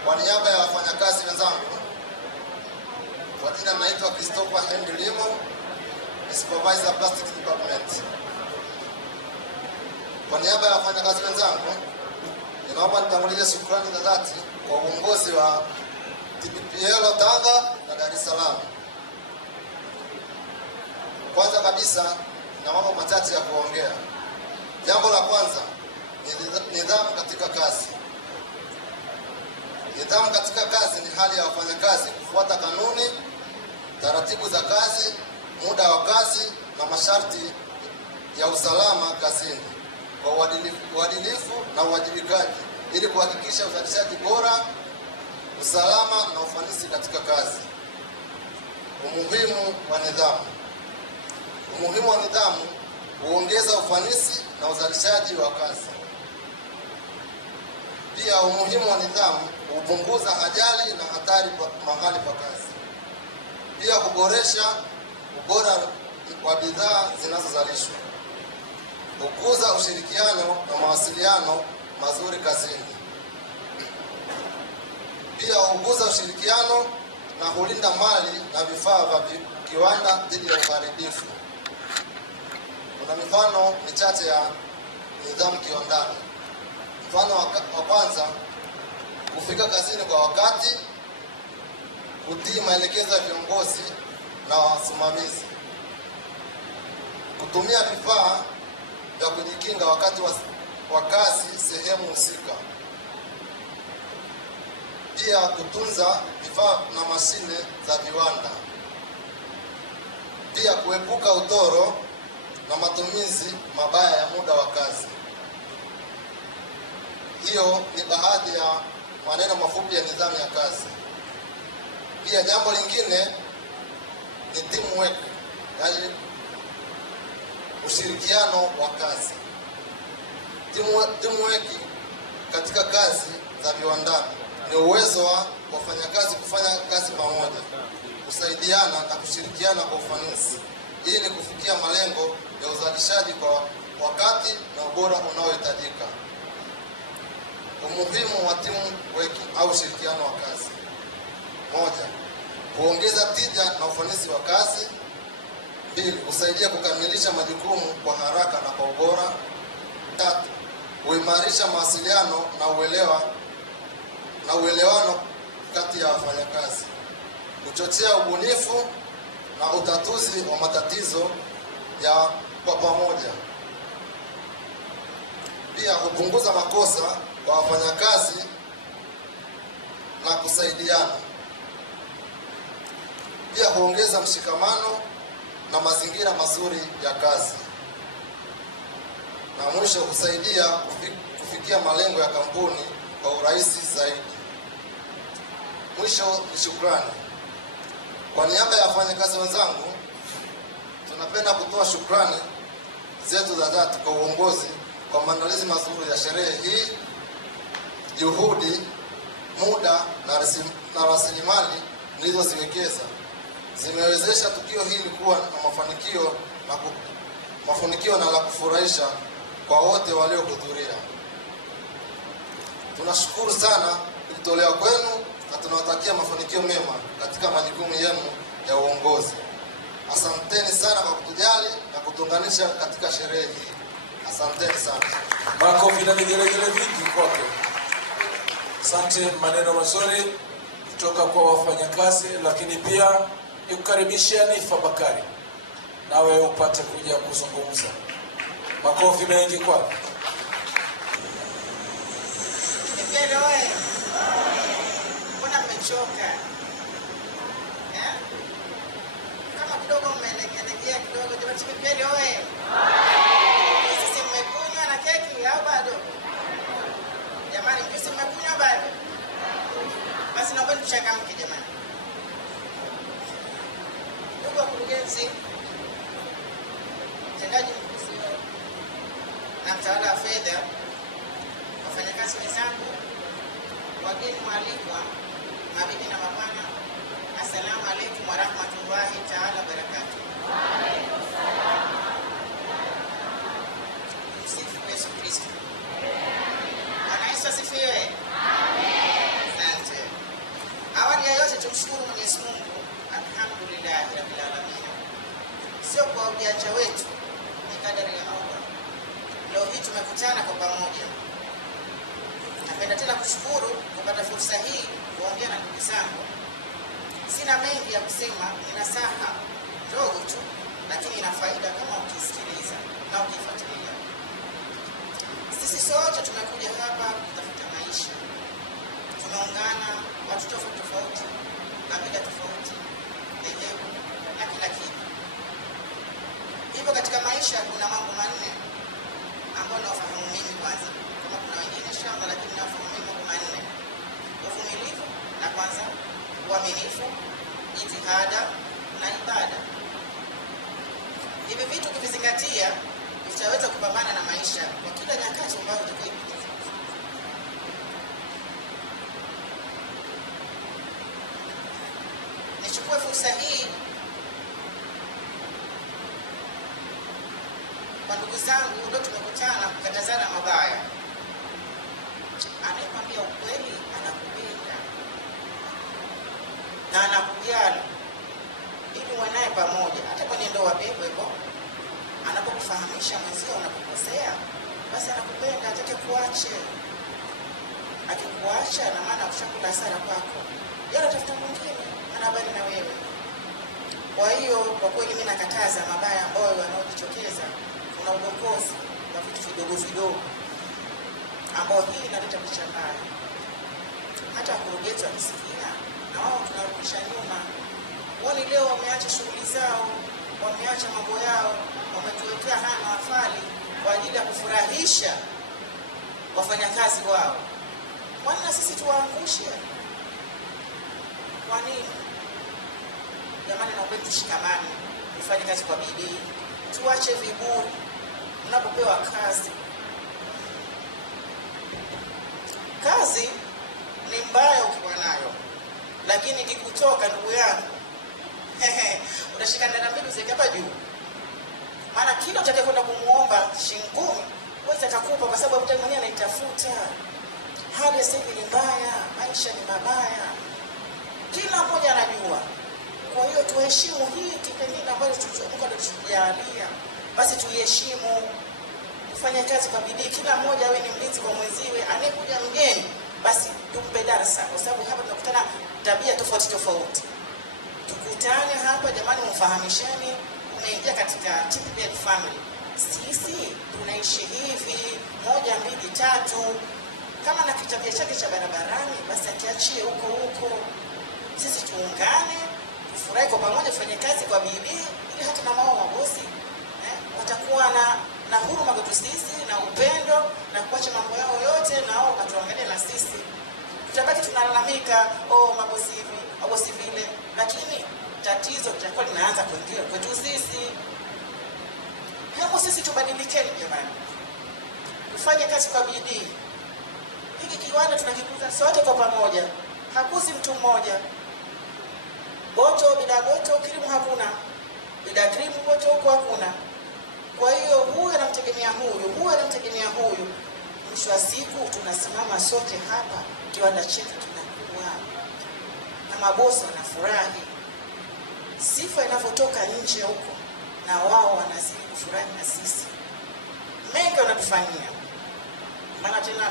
Kwa niaba ya wafanyakazi wenzangu, kwa jina naitwa Christopher Henry Limo, Supervisor Plastic Department. Kwa niaba ya wafanyakazi wenzangu, ninaomba nitangulize shukrani za dhati kwa uongozi wa TPPL Tanga na Dar es Salaam. Kwanza kabisa, na mambo machache ya kuongea. Jambo la kwanza ni nidhamu katika kazi. Nidhamu katika kazi ni hali ya wafanyakazi kufuata kanuni, taratibu za kazi, muda wa kazi na masharti ya usalama kazini kwa uadilifu na uwajibikaji ili kuhakikisha uzalishaji bora, usalama na ufanisi katika kazi. Umuhimu wa nidhamu. Umuhimu wa nidhamu huongeza ufanisi na uzalishaji wa kazi. Pia umuhimu wa nidhamu hupunguza ajali na hatari mahali pa kazi. Pia kuboresha ubora wa bidhaa zinazozalishwa. Kukuza ushirikiano na mawasiliano mazuri kazini. Pia hukuza ushirikiano na hulinda mali na vifaa vya kiwanda dhidi ya uharibifu. Kuna mifano michache ya nidhamu kiwandani. Mfano wa kwanza, kufika kazini kwa wakati, kutii maelekezo ya viongozi na wasimamizi, kutumia vifaa vya kujikinga wakati wa kazi sehemu husika, pia kutunza vifaa na mashine za viwanda, pia kuepuka utoro na matumizi mabaya ya muda wa kazi. Hiyo ni baadhi ya maneno mafupi ya nidhamu ya kazi. Pia jambo lingine ni teamwork, yaani ushirikiano wa kazi. Teamwork katika kazi za viwandani ni uwezo wa wafanyakazi kufanya kazi pamoja, kusaidiana na kushirikiana kwa ufanisi ili kufikia malengo ya uzalishaji kwa wakati na ubora unaohitajika. Umuhimu wa teamwork au ushirikiano wa kazi. 1. Kuongeza tija na ufanisi wa kazi. 2. Kusaidia kukamilisha majukumu kwa haraka na kwa ubora. 3. Kuimarisha mawasiliano na uelewano kati ya wafanyakazi. Kuchochea ubunifu na utatuzi wa matatizo ya kwa pamoja. Pia kupunguza makosa kwa wafanyakazi na kusaidiana. Pia huongeza mshikamano na mazingira mazuri ya kazi. Na mwisho, kusaidia kufikia malengo ya kampuni kwa urahisi zaidi. Mwisho ni shukrani. Kwa niaba ya wafanyakazi wenzangu, tunapenda kutoa shukrani zetu za dhati kwa uongozi kwa maandalizi mazuri ya sherehe hii, juhudi, muda na rasilimali mlizoziwekeza zimewezesha tukio hili kuwa na mafanikio na la kufurahisha kwa wote waliohudhuria. Tunashukuru sana kujitolea kwenu na tunawatakia mafanikio mema katika majukumu yenu ya uongozi. Asanteni sana kwa kutujali na kutuunganisha katika sherehe hii. Asanteni sana. Makofi na vigelegele vingi kwake. Asante, maneno mazuri kutoka kwa wafanyakazi, lakini pia nikukaribisha Hanifa Bakari nawe upate kuja kuzungumza. Makofi mengi kwake. Mbona mmechoka? Kama kidogo mmelegea kidogo, jamani, Kipipeli oye! Sisi mmekunywa na keki au bado? Jamani, mjusi mmekunywa bado? Basi naomba tuchangamke jamani. Ndugu wakurugenzi, mtendaji mkuu na mtawala wa fedha, wafanyakazi wenzangu, wageni waalikwa, mabibi na mabwana, assalamu alaikum wa rahmatullahi taala barakatuh. Msifu Yesu Kristo. Bwana Yesu asifiwe. Asante. Awali ya yote tumshukuru Mwenyezi Mungu, alhamdulillah rabbil alamin. Sio kwa ujanja wetu, ni kadari ya Allah. Leo hii tumekutana kwa pamoja. Napenda tena kushukuru kupata fursa hii kuongea na ndugu zangu. Sina mengi ya kusema, ni nasaha ndogo tu, lakini ina faida kama ukisikiliza na ukifuatilia. Sisi sote tumekuja hapa kutafuta maisha. Tunaungana watu tofauti tofauti, kabila tofauti, dhehebu na kila kitu. Hivyo katika maisha kuna mambo manne ambayo nafahamu mimi kwanza. Kama kuna wengine inshallah, lakini nafahamu mimi mambo manne. Uvumilivu na kwanza, uaminifu, jitihada na ibada. Hivi vitu ukivizingatia utaweza kupambana na maisha kwa kila nyakati ambayo utakayopitia. Nichukue fursa hii kwa ndugu zangu, ndio tumekutana kukatazana mabaya. Anayekwambia ukweli anakupenda na anakujali, ili mwanae pamoja. Hata kwenye ndoa pepo hivyo, anapokufahamisha mwenzio unapokosea, basi anakupenda, hataki kuache. Akikuacha na maana ushakula hasara kwako, yeye atafuta mwingine ana habari na wewe. Kwa hiyo kwa kweli mimi nakataza mabaya ambayo yanayojitokeza. Kuna udokozi wa vitu vidogo vidogo ambao hii inaleta picha mbaya. Hata wakurugenzi wakisikia na wao tunarudisha nyuma. Wani leo wameacha shughuli zao, wameacha mambo yao, wametuwekea hana wafali kwa ajili ya kufurahisha wafanyakazi wao. Kwani na sisi tuwaangushe? Kwa nini? Jamani, naomba tushikamane, tufanye kazi kwa bidii, tuache viburi. Unapopewa kazi ni mbaya ukiwa nayo, lakini ikikutoka ndugu yangu unashikana na mbinu zake hapa juu. Maana kila utakayekwenda kumuomba shingumi wewe atakupa, kwa sababu mtu mwenyewe anaitafuta. Hali sasa ni mbaya, maisha ni mabaya, kila mmoja anajua. Kwa hiyo tuheshimu hii kipengele ambacho Mungu alitujalia, basi tuheshimu, tufanye kazi kwa bidii, kila mmoja awe ni mlinzi kwa mwenziwe. Anayekuja mgeni basi tumpe darasa, kwa sababu hapa tunakutana tabia tofauti tofauti. Tukutane hapa jamani, mfahamisheni umeingia katika TPPL family. Sisi tunaishi hivi 1 2 3. Kama na kitabia chake cha barabarani, basi akiachie huko. Sisi tuungane, tufurahi kwa pamoja, tufanye kazi kwa bidii, ili hata na mao mabosi watakuwa na huruma kwetu sisi na upendo, na kuacha mambo yao yote na wao katuangalia na sisi. Tutabaki tunalalamika, mabosi hivi, mabosi vile, lakini tatizo litakuwa linaanza kuingia kwetu sisi. Hebu sisi tubadilikeni jamani, tufanye kazi kwa bidii. Hiki kiwanda tunakikuza sote kwa pamoja, hakuzi mtu mmoja. Goto bila goto krimu hakuna, bila krimu goto huko hakuna. Kwa hiyo huyu anamtegemea huyu, huyu anamtegemea huyu. Mwisho wa siku tunasimama sote hapa, kiwanda chetu kinakuwa na mabosi wanafurahi. Sifa inavyotoka nje huko na wao wanazidi kufurahi na sisi. Mengi wanatufanyia. Maana tena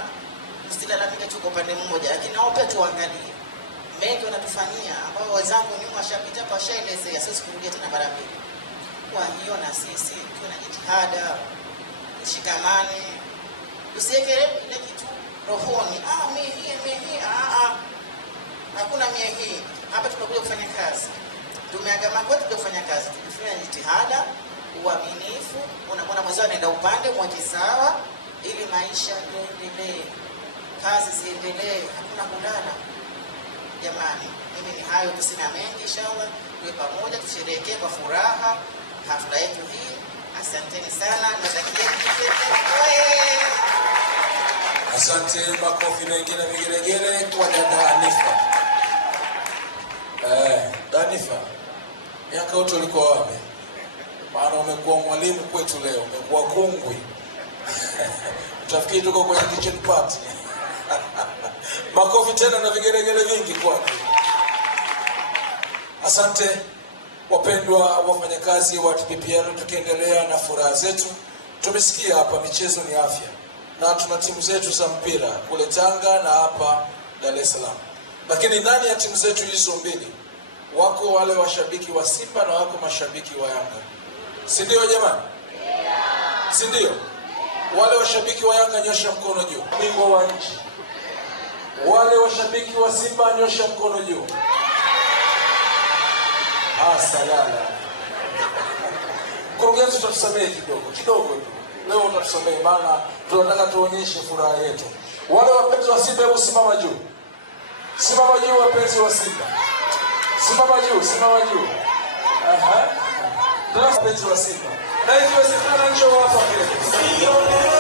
msilalamike tu kwa pande mmoja, lakini nao pia tuangalie. Mengi wanatufanyia ambao wenzangu nyuma washapita hapa washaelezea, sisi kurudia tena mara mbili. Kwa hiyo na sisi tuwe na jitihada, tushikamane, usiweke ile kitu rohoni. Mimi hakuna mimi. Hapa tumekuja kufanya kazi. Tumeagama kwetu kufanya kazi. Tufanye jitihada, uaminifu, unamwona mwanzo anaenda upande mmoja sawa ili maisha yaendelee. Kazi ziendelee, hakuna kulala. Jamani, mimi ni hayo, tusina mengi. Inshallah tuwe pamoja, tusherehekee kwa furaha hafla yetu hii. Asanteni sana, natakieni Asante, makofi mengi na vigelegele kwa dada Anifa. Anifa, miaka yote ulikuwa wapi? Maana umekuwa mwalimu kwetu leo, umekuwa kungwi. Utafikiri tuko kwenye kitchen party. Makofi tena na vigelegele vingi kwake. Asante wapendwa wafanyakazi wa TPPL, tukiendelea na furaha zetu. Tumesikia hapa michezo ni afya, na tuna timu zetu za mpira kule Tanga na hapa Dar es Salaam. Lakini ndani ya timu zetu hizo mbili wako wale washabiki wa Simba na wako mashabiki wa Yanga. Si ndio jamani? Si ndio? Wale washabiki wa Yanga nyosha mkono juu. Bingwa wa nchi. Wale washabiki wa Simba nyosha mkono juu. Salala. Kurugenzi tutatusamehe kidogo tu. Leo tutatusamehe maana tunataka tuonyeshe furaha yetu. Wale wapenzi wa Simba, hebu simama juu. Simama juu wapenzi wa Simba. Simama juu. Ndio wapenzi wa Simba. Na ikiwezekana njoo hapa mbele.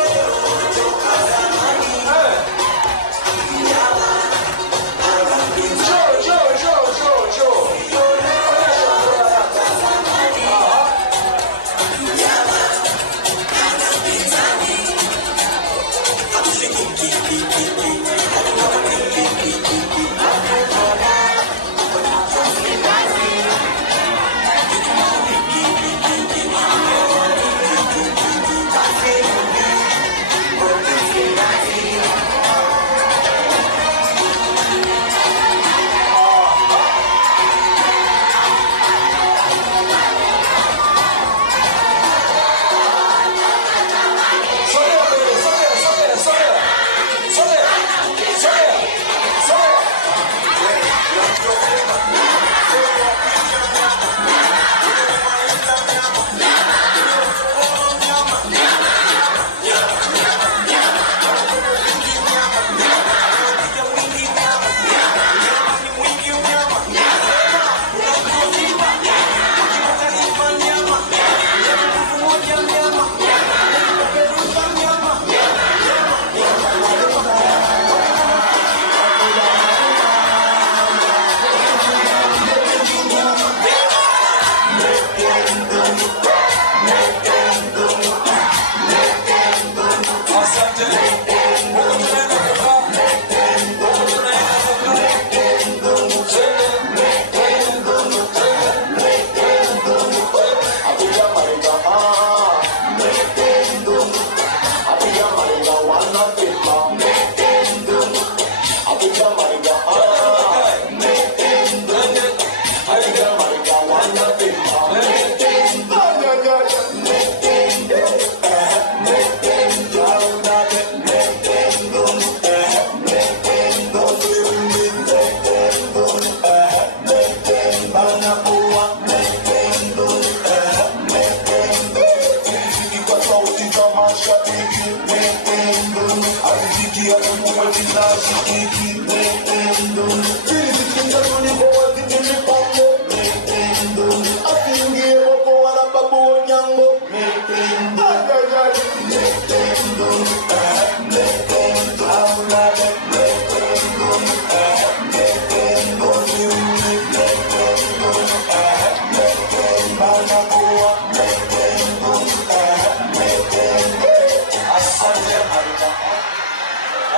wanakuwa.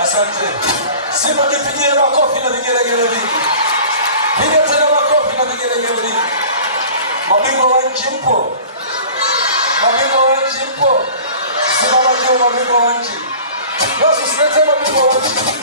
Asante. Simba nipigie makofi na vigelegele vingi. Piga tena makofi na vigelegele vingi. Mabingwa wa nchi mpo? Mabingwa wa nchi mpo? Simama juu mabingwa wa nchi. Basi silete mabingwa wa nchi.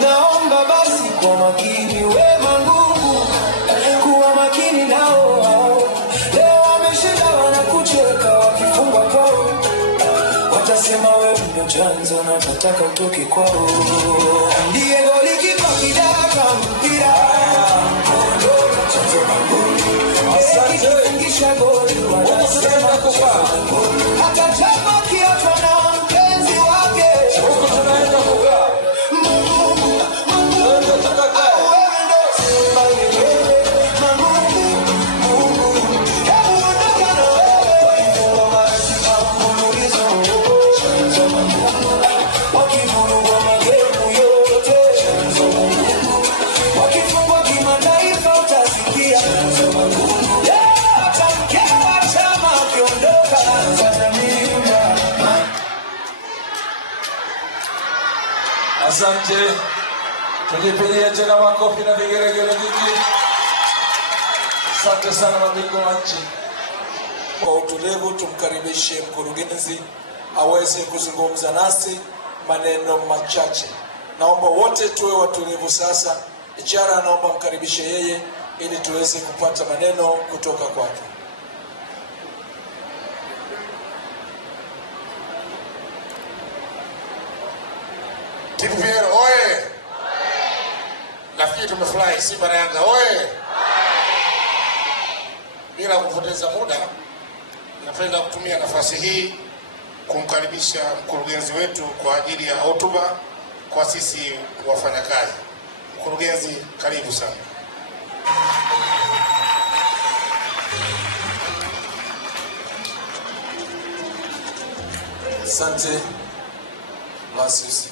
Naomba basi kwa makini we Mangungu, kuwa makini nao. Leo wameshinda wanakucheka wakifungwa kwao, watasema we mmechanza na nataka utoke kwao. Ndiye golikipa kidaka mpira akifungisha goli wanasema hata chama kiachwa na mpenzi wake. Huko tunaenda kukaa Asante. Tujipigie tena makofi na vigelegele vingi. Asante sana mabingwa wa nchi. Kwa utulivu tumkaribishe mkurugenzi aweze kuzungumza nasi maneno machache. Naomba wote tuwe watulivu sasa. Ichara naomba mkaribishe yeye ili tuweze kupata maneno kutoka kwake. TPPL oye! Nafikiri tumefurahi. Simba na Yanga oye! Bila kupoteza muda, napenda kutumia nafasi hii kumkaribisha mkurugenzi wetu kwa ajili ya hotuba kwa sisi wafanyakazi. Mkurugenzi, karibu sana. Asante. Basi.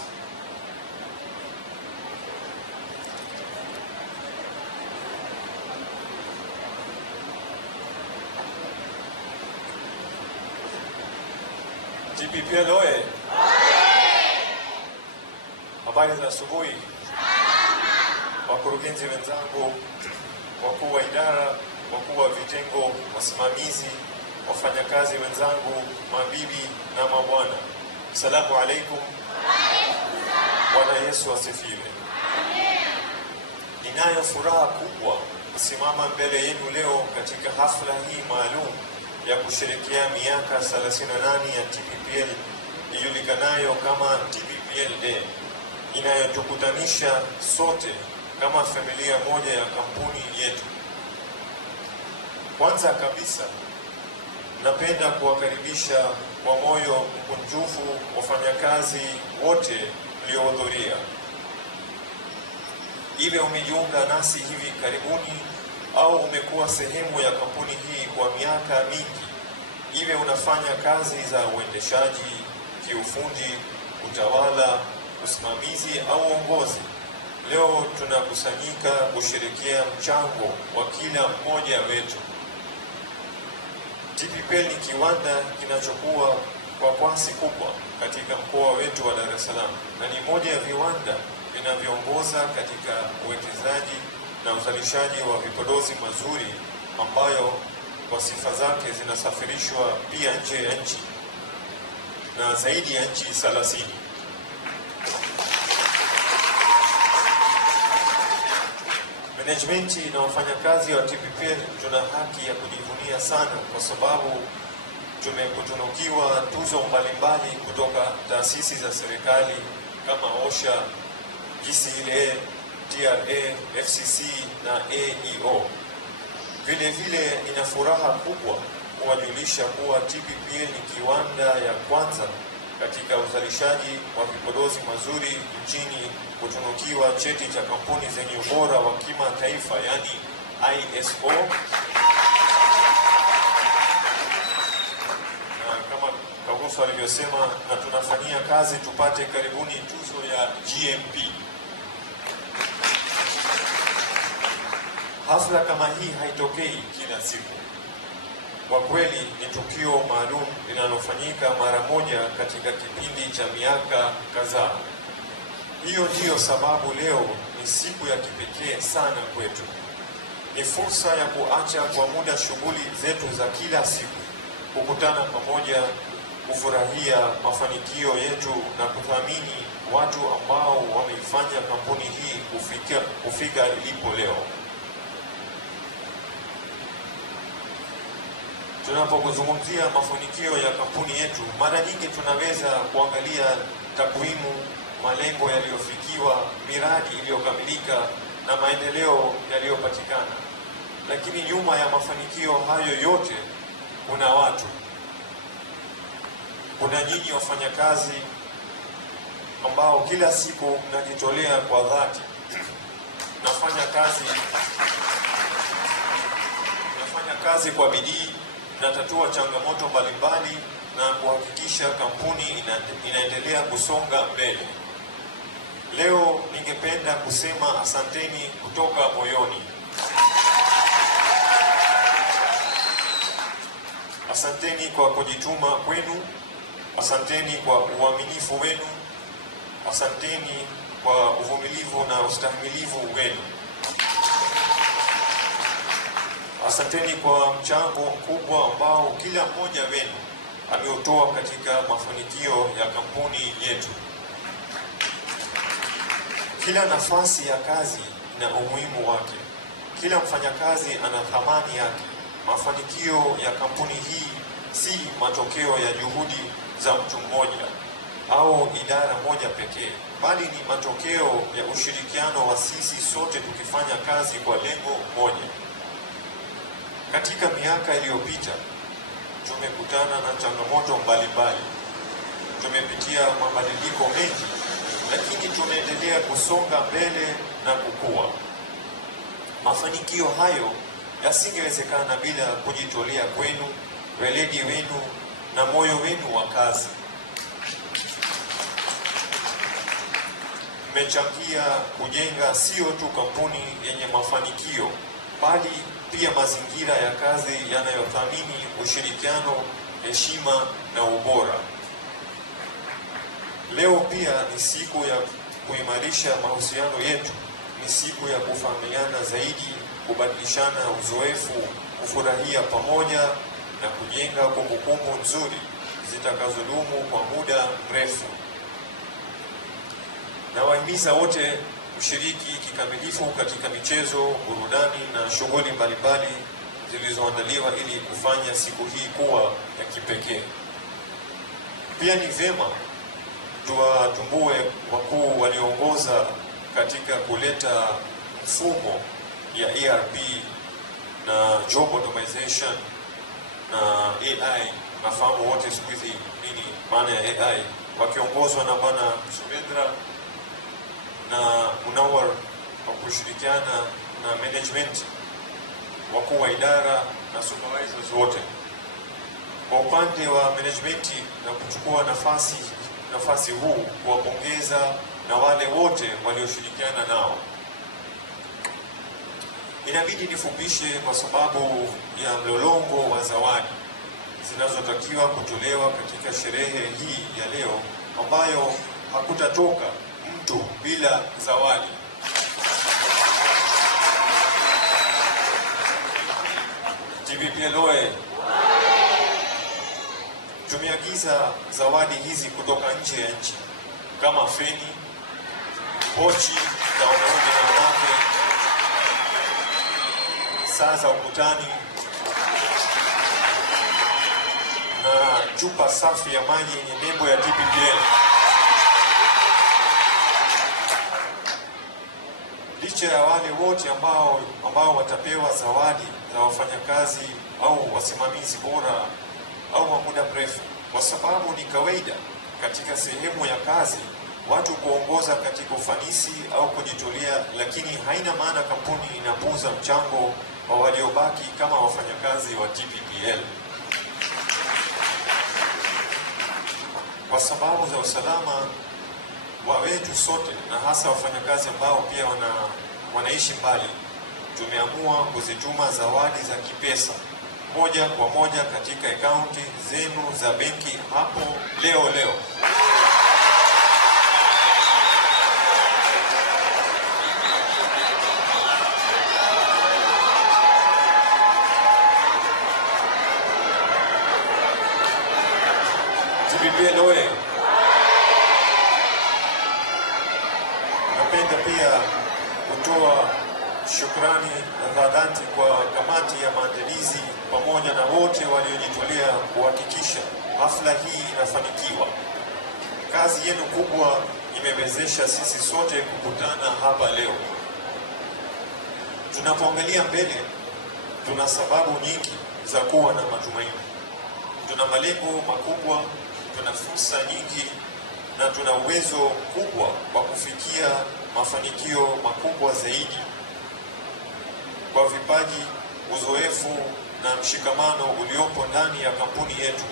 TPPL oye! Habari za asubuhi. Wakurugenzi wenzangu, wakuu wa idara, wakuu wa vitengo, wasimamizi, wafanyakazi wenzangu, mabibi na mabwana, Asalamu alaikum. Bwana Yesu asifiwe. Ninayo furaha kubwa kusimama mbele yenu leo katika hafla hii maalum ya kusherehekea miaka 38 ya TPPL ijulikanayo kama TPPL Day, inayotukutanisha sote kama familia moja ya kampuni yetu. Kwanza kabisa, napenda kuwakaribisha kwa moyo mkunjufu wafanyakazi wote mliohudhuria. Iwe umejiunga nasi hivi karibuni au umekuwa sehemu ya kampuni hii kwa miaka mingi, iwe unafanya kazi za uendeshaji, kiufundi, utawala, usimamizi au uongozi, Leo tunakusanyika kusherehekea mchango wa kila mmoja wetu. TPPL ni kiwanda kinachokuwa kwa kasi kubwa katika mkoa wetu wa Dar es Salaam na ni moja ya viwanda vinavyoongoza katika uwekezaji na uzalishaji wa vipodozi mazuri ambayo kwa sifa zake zinasafirishwa pia nje ya nchi na zaidi ya nchi 30. Management na wafanyakazi wa TPPL tuna haki ya kujivunia sana kwa sababu tumekutunukiwa tuzo mbalimbali kutoka taasisi za serikali kama OSHA, GCLA, TRA, FCC na AEO. Vile vile nina furaha kubwa kuwajulisha kuwa TPPL ni kiwanda ya kwanza katika uzalishaji wa vipodozi mazuri nchini kutunukiwa cheti cha kampuni zenye ubora wa kimataifa yani ISO. Na kama Kaguso alivyosema, na tunafanyia kazi tupate karibuni tuzo ya GMP. Hafla kama hii haitokei kila siku. Kwa kweli ni tukio maalum linalofanyika mara moja katika kipindi cha miaka kadhaa. Hiyo ndiyo sababu leo ni siku ya kipekee sana kwetu. Ni fursa ya kuacha kwa muda shughuli zetu za kila siku, kukutana pamoja, kufurahia mafanikio yetu na kuthamini watu ambao wameifanya kampuni hii kufika ilipo leo. Tunapozungumzia mafanikio ya kampuni yetu, mara nyingi tunaweza kuangalia takwimu, malengo yaliyofikiwa, miradi iliyokamilika na maendeleo yaliyopatikana. Lakini nyuma ya mafanikio hayo yote kuna watu. Kuna nyinyi wafanyakazi ambao kila siku mnajitolea kwa dhati. Nafanya kazi kwa bidii, natatua changamoto mbalimbali na kuhakikisha kampuni inaendelea kusonga mbele. Leo ningependa kusema asanteni kutoka moyoni. Asanteni kwa kujituma kwenu, asanteni kwa uaminifu wenu, asanteni kwa uvumilivu na ustahimilivu wenu. Asanteni kwa mchango mkubwa ambao kila mmoja wenu ameutoa katika mafanikio ya kampuni yetu. Kila nafasi ya kazi ina umuhimu wake. Kila mfanyakazi ana thamani yake. Mafanikio ya kampuni hii si matokeo ya juhudi za mtu mmoja au idara moja pekee, bali ni matokeo ya ushirikiano wa sisi sote tukifanya kazi kwa lengo moja. Katika miaka iliyopita tumekutana na changamoto mbalimbali. Tumepitia mabadiliko mengi, lakini tunaendelea kusonga mbele na kukua. Mafanikio hayo yasingewezekana bila kujitolea kwenu, weledi wenu na moyo wenu wa kazi. Mmechangia kujenga sio tu kampuni yenye mafanikio, bali pia mazingira ya kazi yanayothamini ushirikiano, heshima na ubora. Leo pia ni siku ya kuimarisha mahusiano yetu, ni siku ya kufahamiana zaidi, kubadilishana uzoefu, kufurahia pamoja na kujenga kumbukumbu nzuri zitakazodumu kwa muda mrefu. Nawahimiza wote kushiriki kikamilifu katika michezo, burudani na shughuli mbalimbali zilizoandaliwa ili kufanya siku hii kuwa ya kipekee. Pia ni vyema tuwatumbue wakuu walioongoza katika kuleta mfumo ya ERP na job automation na AI. Nafahamu wote siku hizi nini maana ya AI, wakiongozwa na Bwana Surendra na Munawar, wa kushirikiana na management, wakuu wa idara na supervisors wote. Kwa upande wa management na kuchukua nafasi huu kuwapongeza na wale wote walioshirikiana nao. Inabidi nifupishe kwa sababu ya mlolongo wa zawadi zinazotakiwa kutolewa katika sherehe hii ya leo, ambayo hakutatoka mtu bila zawadi. TPPL oye! Tumeagiza zawadi hizi kutoka nje ya nchi kama feni, pochi za wanaume na wanawake, saa za ukutani na chupa safi ya maji yenye nembo ya TPPL. Licha ya wale wote ambao watapewa zawadi za wafanyakazi au wasimamizi bora au wa muda mrefu, kwa sababu ni kawaida katika sehemu ya kazi watu kuongoza katika ufanisi au kujitolea, lakini haina maana kampuni inapuuza mchango wa waliobaki kama wafanyakazi wa TPPL. Kwa sababu za usalama wa wetu sote na hasa wafanyakazi ambao pia wanaishi mbali, tumeamua kuzituma zawadi za kipesa moja kwa moja katika akaunti zenu za benki hapo leo. TPPL oye! Napenda pia kutoa shukrani za dhati kwa kamati ya maandalizi pamoja na wote waliojitolea kuhakikisha hafla hii inafanikiwa. Kazi yenu kubwa imewezesha sisi sote kukutana hapa leo. Tunapoangalia mbele, tuna sababu nyingi za kuwa na matumaini. Tuna malengo makubwa, tuna fursa nyingi na tuna uwezo mkubwa wa kufikia mafanikio makubwa zaidi. Kwa vipaji, uzoefu na mshikamano uliopo ndani ya kampuni yetu,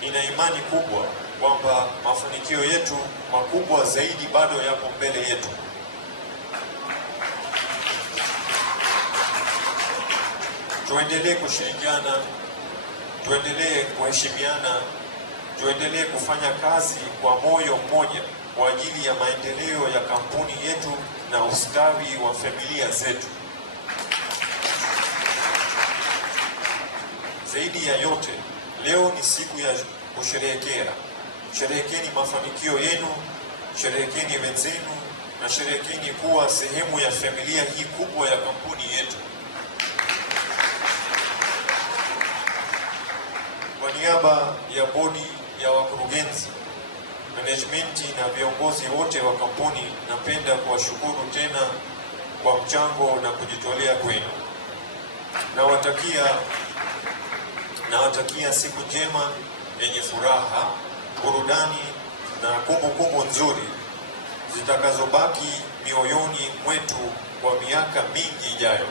nina imani kubwa kwamba mafanikio yetu makubwa zaidi bado yapo mbele yetu. Tuendelee kushirikiana, tuendelee kuheshimiana, tuendelee kufanya kazi kwa moyo mmoja kwa ajili ya maendeleo ya kampuni yetu na ustawi wa familia zetu. Zaidi ya yote, leo ni siku ya kusherehekea. Sherehekeni mafanikio yenu, sherehekeni wenzenu na sherehekeni kuwa sehemu ya familia hii kubwa ya kampuni yetu. Kwa niaba ya bodi ya wakurugenzi, management na viongozi wote wa kampuni, napenda kuwashukuru tena kwa mchango na kujitolea kwenu. Nawatakia siku njema yenye furaha, burudani na kumbukumbu nzuri zitakazobaki mioyoni mwetu kwa miaka mingi ijayo.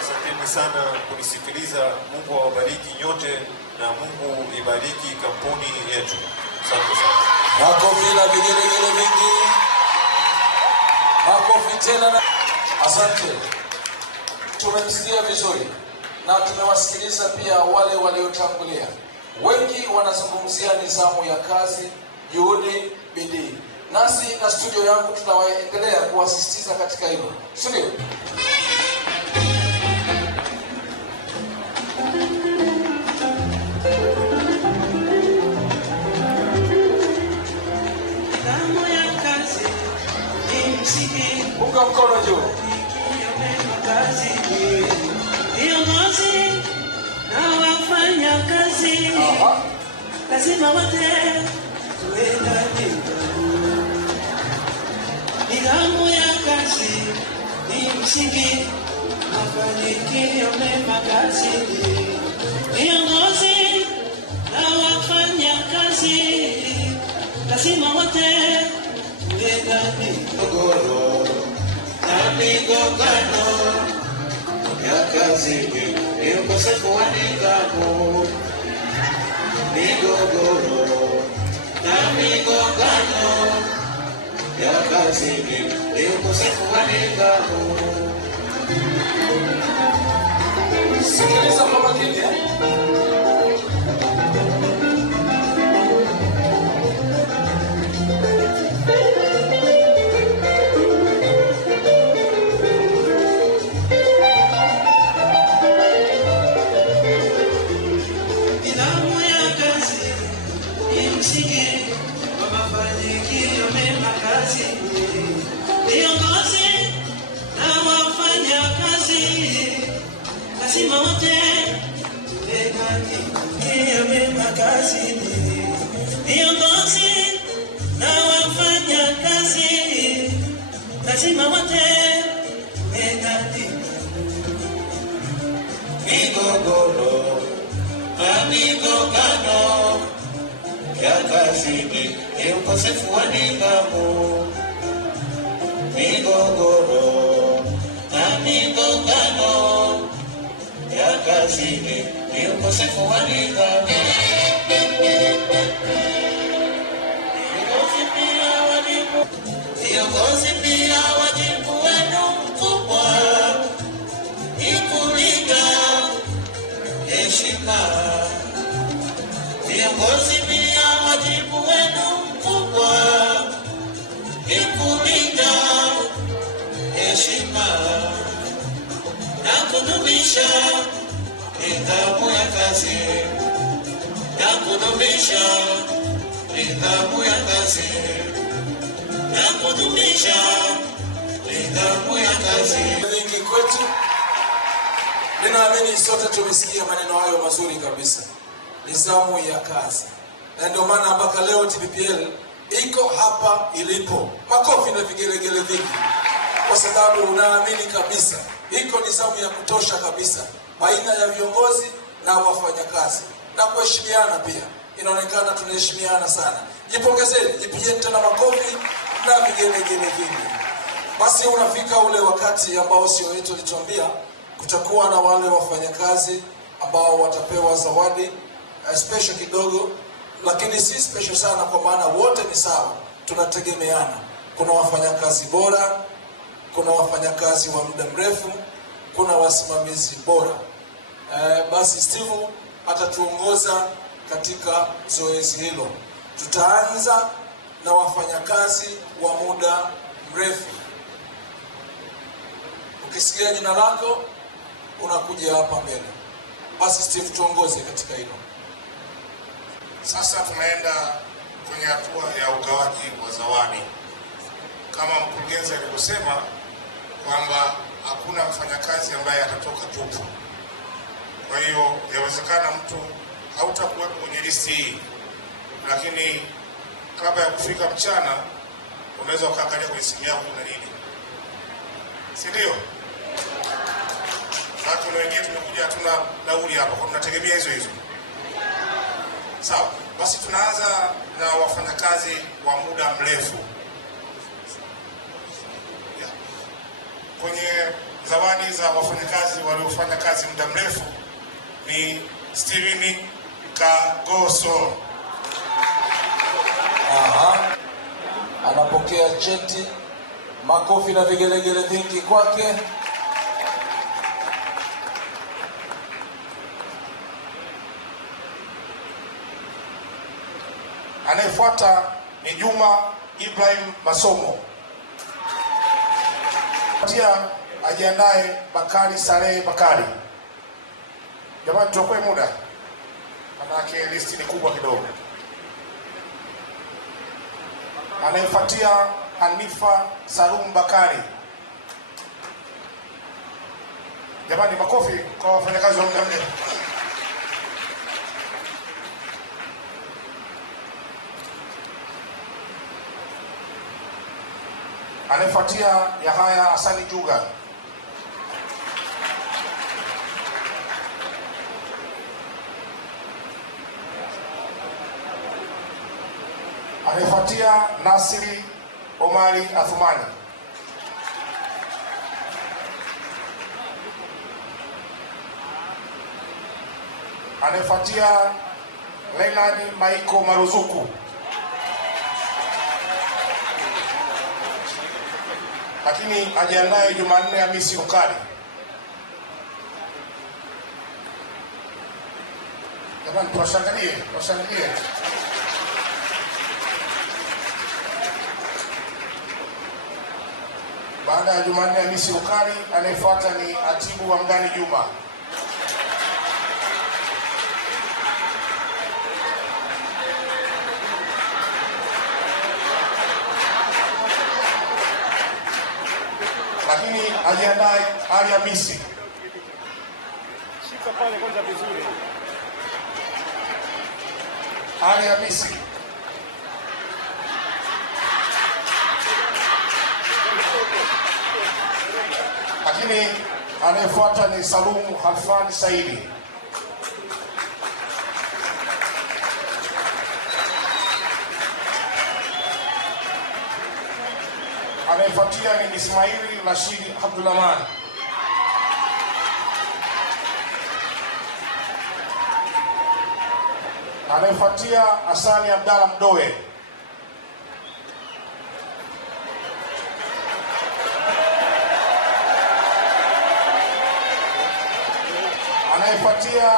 Asanteni sana kunisikiliza. Mungu awabariki nyote na Mungu ibariki kampuni yetu. Asante sana. Makofi na vigelegele vingi. Makofi tena. Asante. Tumemsikia vizuri na tumewasikiliza pia wale waliotangulia. Wengi wanazungumzia nidhamu ya kazi, juhudi, bidii. Nasi na studio yangu tunawaendelea kuwasisitiza katika hilo. Studio. Unga mkono juu. Viongozi na wafanya kazi lazima wote tuendane. Nidhamu ya kazi ni msingi mafanikio mema kazini. Viongozi na wafanya kazi lazima wote tuendane. Migogoro na migongano ya kazi ni ukosefu wa nidhamu. migogoro na migongano ya kazini ni ukosefu wa nidhamu. Sikiliza kwa makini. Nidhamu ya kazi ni msingi wa mafanikio mema kazini. Viongozi na wafanyakazi lazima wote mafanikio mema kazini. Viongozi na wafanyakazi lazima wote migogoro na migongano ya kazini ni ukosefu wa nidhamu. Migogoro na migongano ya kazini ni ukosefu wa nidhamu. Viongozi pia wajibu wenu mkubwa ni kulinda heshima. Viongozi pia wajibu wenu mkubwa ni kulinda heshima na kudumisha nidhamu ya kazi, na kudumisha nidhamu ya kazi, na kudumisha nidhamu ya kazi. Nyingi kwetu, ninaamini sote tumesikia maneno hayo mazuri kabisa, nidhamu ya kazi, na ndio maana mpaka leo TPPL iko hapa ilipo. Makofi na vigelegele vingi, kwa sababu unaamini kabisa iko nidhamu ya kutosha kabisa baina ya viongozi na wafanyakazi, na kuheshimiana pia. Inaonekana tunaheshimiana sana. Jipongezeni, jipigeni tena makofi na vigelegele vingi. Basi unafika ule wakati ambao sio wetu alituambia kutakuwa na wale wafanyakazi ambao watapewa zawadi special kidogo, lakini si special sana, kwa maana wote ni sawa, tunategemeana. Kuna wafanyakazi bora, kuna wafanyakazi wa muda mrefu, kuna wasimamizi bora. Basi Steve atatuongoza katika zoezi hilo. Tutaanza na wafanyakazi wa muda mrefu. Ukisikia jina lako unakuja hapa mbele. Basi Steve, tuongoze katika hilo. Sasa tunaenda kwenye hatua ya ugawaji wa zawadi. Kama mkurugenzi alivyosema kwamba hakuna mfanyakazi ambaye atatoka tupu. Kwa hiyo yawezekana mtu hautakuwepo kwenye listi hii, lakini kabla ya kufika mchana unaweza ukaangalia kwenye simu yako kuna nini, si ndio? Watu wengine tumekuja hatuna nauli hapa, kwa tunategemea hizo hizo. Sawa, basi tunaanza na wafanyakazi wa muda mrefu. Kwenye zawadi za wafanyakazi waliofanya kazi muda mrefu ni Steven Kagoso. Anapokea cheti. Makofi na vigelegele vingi kwake. Anayefuata ni Juma Ibrahim Masomo. Pia ajiandae Bakari Saleh Bakari. Jamani, tuokoe muda, manake listi ni kubwa kidogo. Anayefuatia Hanifa Salum Bakari. Jamani, makofi kwa wafanyakazi wa muda mrefu. Anayefuatia Yahaya Hasani Juga. Anayefuatia Nasiri Omari Athumani. Anayefuatia Leonard Maiko Maruzuku. Lakini ajiandae Jumanne Hamisi Ukali. Jamani, tuwashangilie. Baada ya Jumanne Hamisi Ukali, anayefuata ni Atibu Wangani Juma. Lakini ajiandae Ali Hamisi. Shika pale kwanza vizuri. Ali Hamisi. Lakini anayefuata ni Salumu Halfani Saidi. Anayefuatia ni Ismaili Rashidi Abdulrahman. Anayefuatia Hasani Abdalla Mdoe. Anayefuatia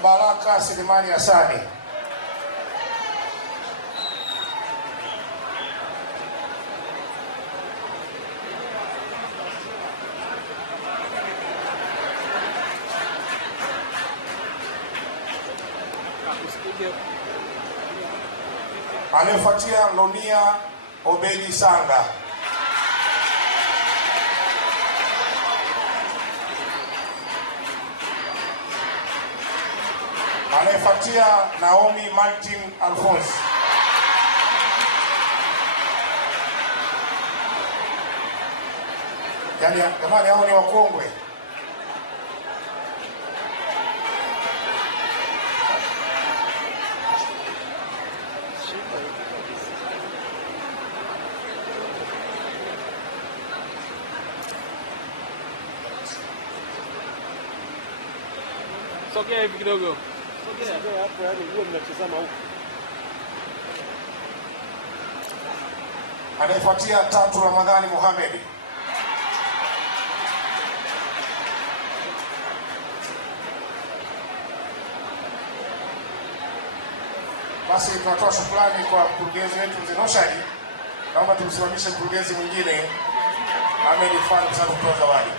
Mbaraka Selemani Hasani. Anayefuatia Lonia Obedi Sanga. Anayefuatia Naomi Martin Alphonse. Jamani, hao ni wakongwe. Sogea hivi kidogo. Sogea hapo, yani huo mnatazama huko. Anayefuatia Tatu Ramadhani Mohamed. Basi tunatoa shukrani kwa mkurugenzi wetu Mzee Noshadi. Naomba tumsimamishe mkurugenzi mwingine Ahmed Fan kwa sababu kutoa zawadi.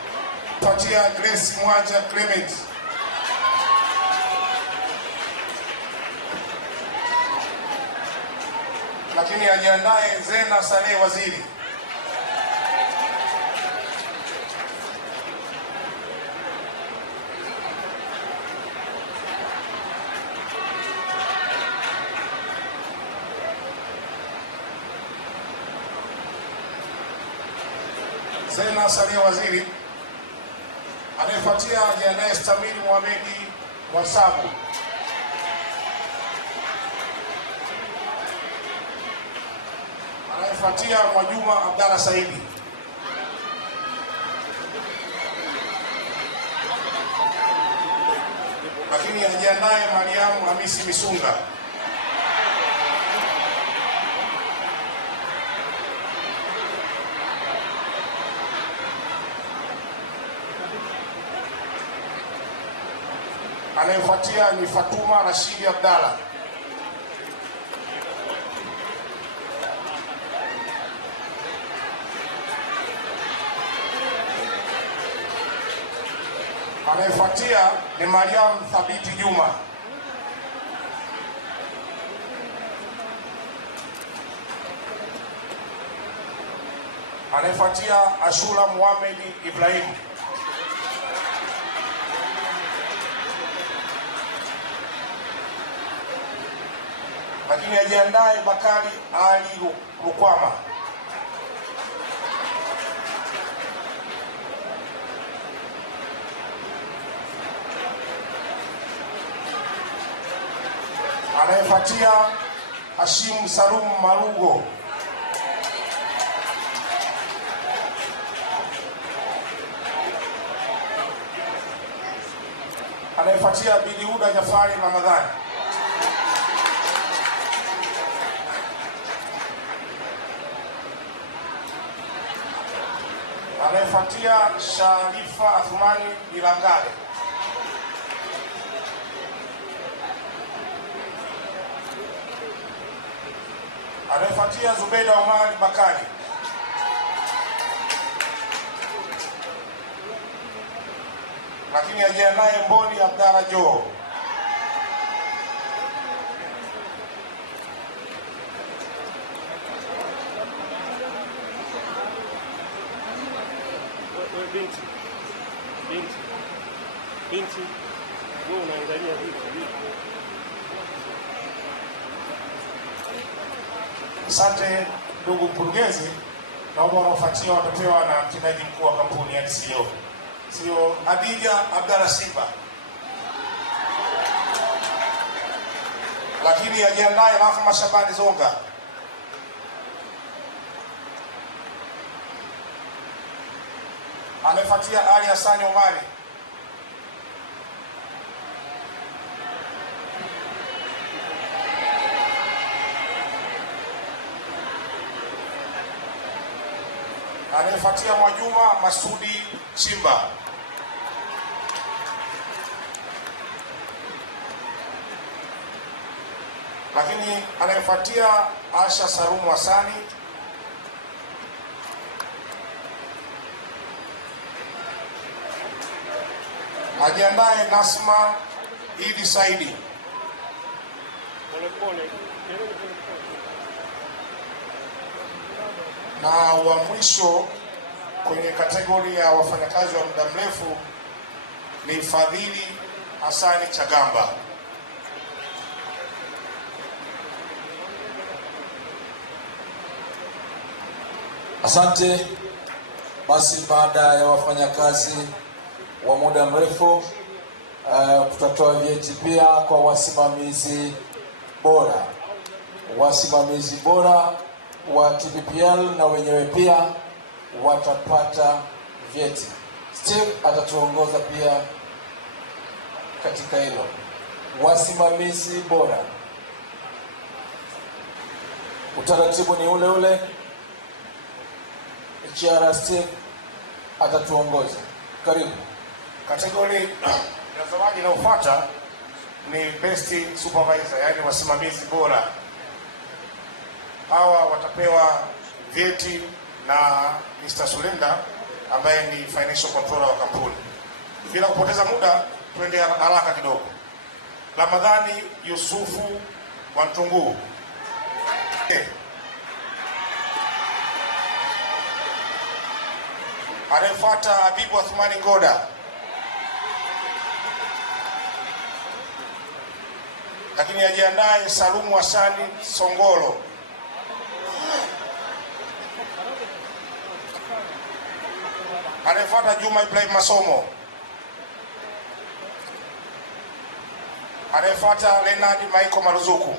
Tupatia Grace Mwaja Clement. Lakini ajiandae Zena Saleh Waziri. Zena Saleh Waziri. Anayefuatia ajiandae Stamili Mohamedi Wasabu. Anayefuatia Mwajuma Abdalla Saidi. Lakini ajiandae Mariamu Hamisi Misunga. Anayefuatia ni Fatuma Rashidi Abdalla. Anayefuatia ni Mariam Thabiti Juma. Anayefuatia Ashura Muhammad Ibrahim. Lakini ajiandae Bakari Ali Rukwama. Anayefuatia Hashim Salum Marugo. Anayefuatia Biliuda Jafari Ramadhani. Anayefuatia Sharifa Athumani Bilangale. Anayefuatia Zubeda Omar Bakari. Lakini ajiandaye Mboni Abdalla Joho. Binti, wewe unaangalia vipi? Asante ndugu mkurugenzi, naomba wanaofuatia watapewa na mtendaji mkuu wa kampuni ya CEO Adija Abdalla Simba. Lakini ajiandaye Rahma Shabani Zonga. Amefuatia Ali Hassan Omari. Anayefuatia Mwajuma Masudi Chimba. Lakini anayefuatia Asha Sarumu Hasani. Ajiandaye Nasma Idi Saidi. Na wa mwisho kwenye kategori ya wafanyakazi wa muda mrefu ni Fadhili Hasani Chagamba. Asante. Basi baada ya wafanyakazi wa muda mrefu tutatoa vyeti pia kwa wasimamizi bora. Wasimamizi bora wa TPPL na wenyewe pia watapata vyeti. Steve atatuongoza pia katika hilo. Wasimamizi bora, utaratibu ni ule ule. HR Steve atatuongoza. Karibu. Kategori ya zawadi inayofuata ni Best Supervisor, yani wasimamizi bora. Hawa watapewa vyeti na Mr. Sulenda ambaye ni financial controller wa kampuni. Bila kupoteza muda, twende haraka kidogo. Ramadhani Yusufu Wantunguu. Anayefuata Habibu Athumani Ngoda. Lakini ajiandaye Salumu Hasani Songolo. Anayefuata Juma Ibrahim Masomo. Anayefuata Leonard Michael Maruzuku.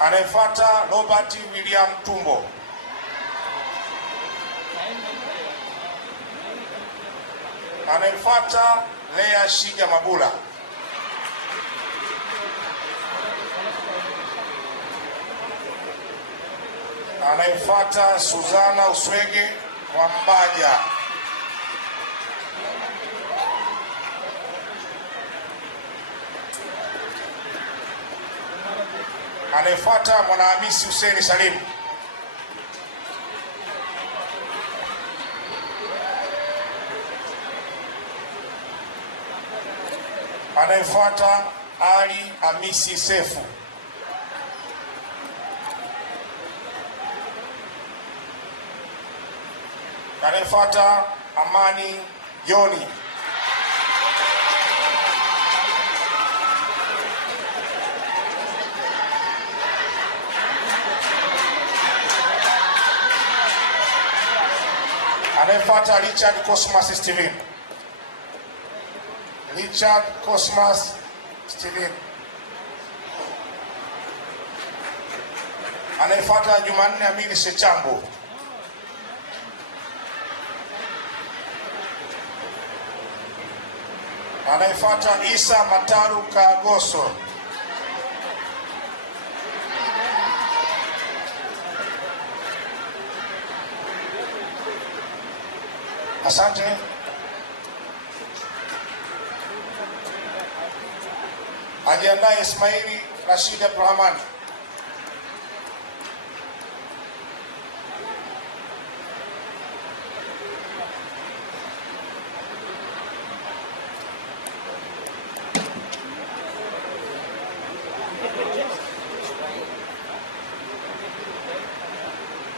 Anayefuata Robert William Tumbo. Anayefuata Lea Shija Mabula. Anayefuata Suzana Uswege Mwambaja. Anayefuata Mwanahamisi Hussein Salim. Anayefuata Ali Hamisi Sefu. Anayefuata Amani Joni. Anayefuata Richard Cosmas Steven. Richard Cosmas Steven. Anayefuata Jumanne Amili Sechambo. Anayefuata Isa Mataru Kagoso. Asante. Ajiandae Ismaili Rashid Abdurrahman.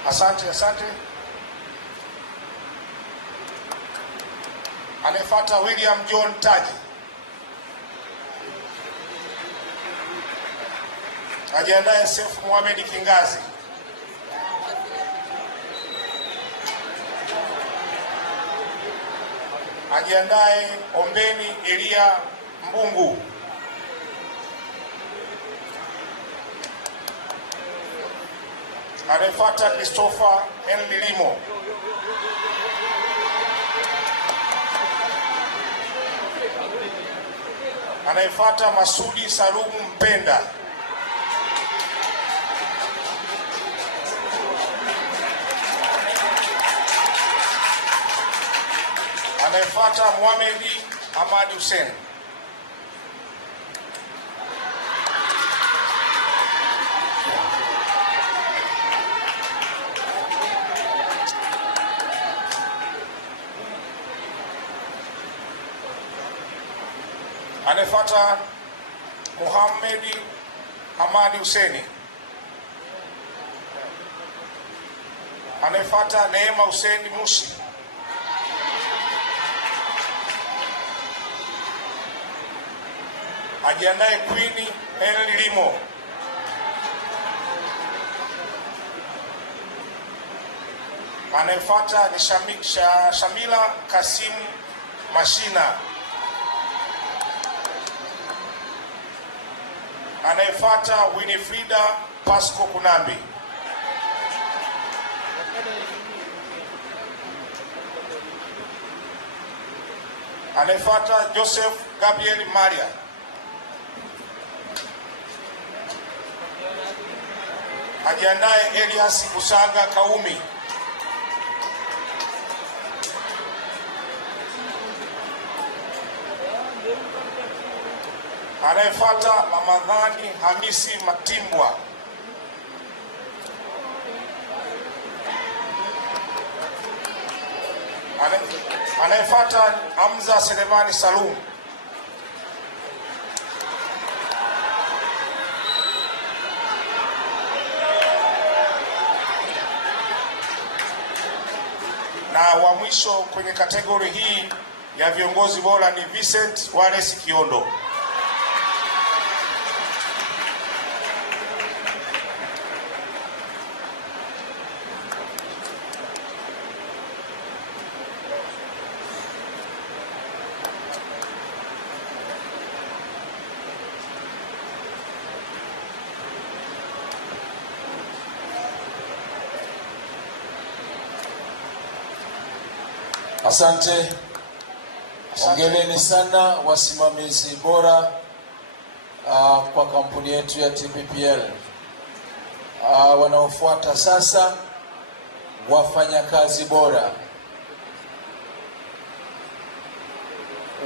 Asante. Anayefuata William John Taji. Ajiandae Seif Mohamed Kingazi. Ajiandae Ombeni Elia Mbungu. Anayefuata Christopher Henry Limo. Anayefuata Masudi Salumu Mpenda. Anayefuata Mohamed Ahmad Hussein. Anayefuata Mohamed Ahmad Hussein. Anayefuata Neema Hussein Mushi. Ajiandae Queen Henry Limo. Anayefuata ni Shamila Kasim Mashina. Anayefuata Winifrida Pasco Kunambi. Anayefuata Joseph Gabriel Maria. Ajiandae Elias Kusaga Kaumi. Anayefuata Ramadhani Hamisi Matimbwa. Anayefuata Hamza Selemani Salum. Na wa mwisho kwenye kategori hii ya viongozi bora ni Vincent Wallace Kiondo. Asante. Hongereni sana wasimamizi bora kwa kampuni yetu ya TPPL. Wanaofuata sasa wafanyakazi bora.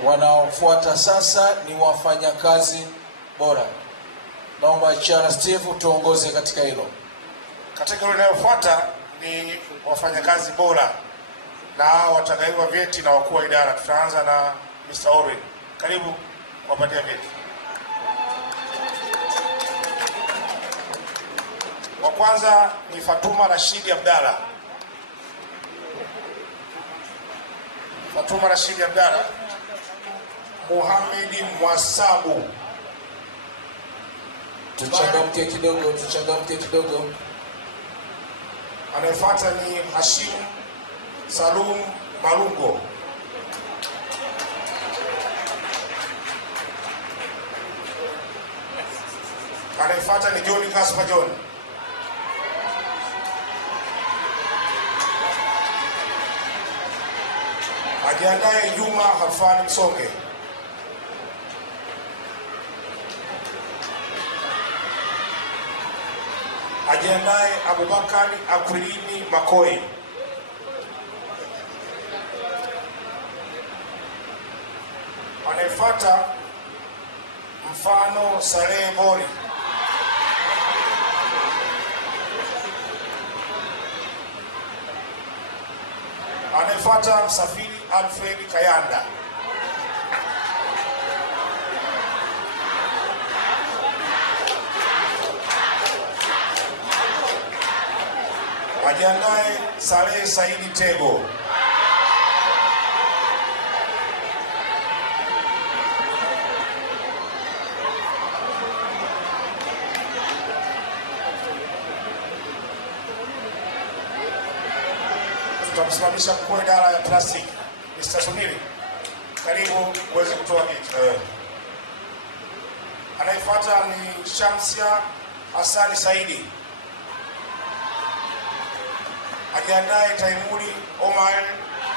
Wanaofuata sasa ni wafanyakazi bora. Naomba Charles Steve tuongoze katika hilo. Kategori inayofuata ni wafanyakazi bora, na watagaiwa vyeti na wakuu wa idara. Tutaanza na Mr. Oren. Karibu wapatia vyeti. Wa kwanza ni Fatuma Rashidi Abdalla. Fatuma Rashidi Abdalla. Mohamed Mwasabu. Tuchangamke kidogo. Anayefuata ni Hashim Salum Malungo. Anayefuata ni John Kaspa John. Ajiandae Juma Hafani Msonge. Ajiandae Abubakari Akwilini Makoi. Anayefuata Mfano Salehe Bori. Anayefuata Msafiri Alfred Kayanda. Ajiandae Salehe Saidi Tego. Tutamsimamisha mkuu wa idara ya plastiki Mr. Sunili, karibu uweze kutoa kitu. Anayefuata ni Shamsia Hasani Saidi. Ajiandae Taimuri Omar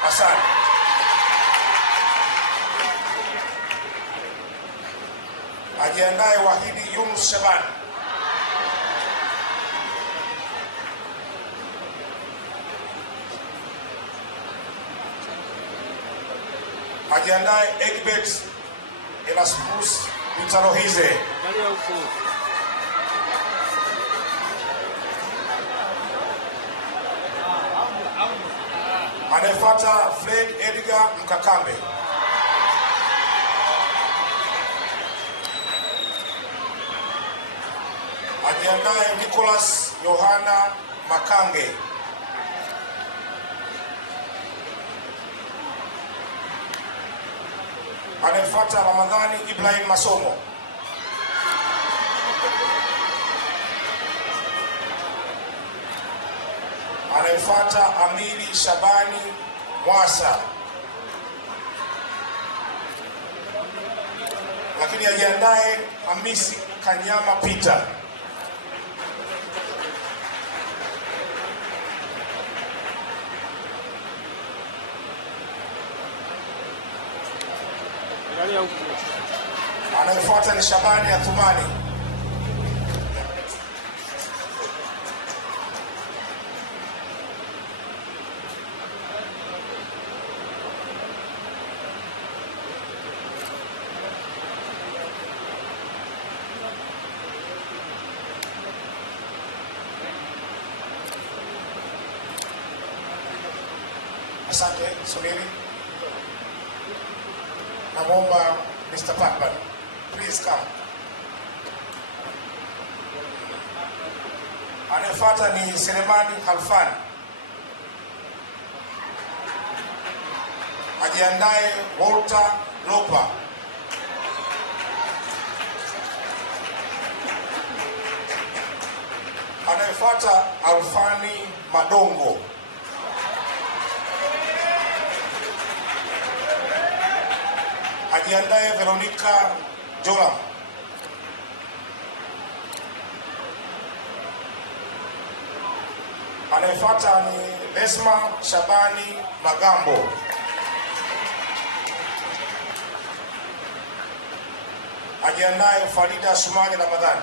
Hassan. Ajiandae Wahidi Yunus Shaban. Ajiandae Egbert Erasmus Mtarohize. Anayefuata Fred Edgar Mkakambe. Ajiandae Nicholas Yohana Makange. Anayefuata Ramadhani Ibrahim Masomo. Anayefuata Amiri Shabani Mwasa. Lakini ajiandae Hamisi Kanyama Peter. Anayefuata ni Shabani Athumani. Asante, subiri. Namwomba Mr. Parkman, please come. Anayefuata ni Selemani Halfan. Ajiandae Walter Lopa. Anayefuata Alfani Madongo. Ajiandae Veronica Jola. Anayefuata ni Esma Shabani Magambo. Ajiandae Farida Sumani Ramadhani.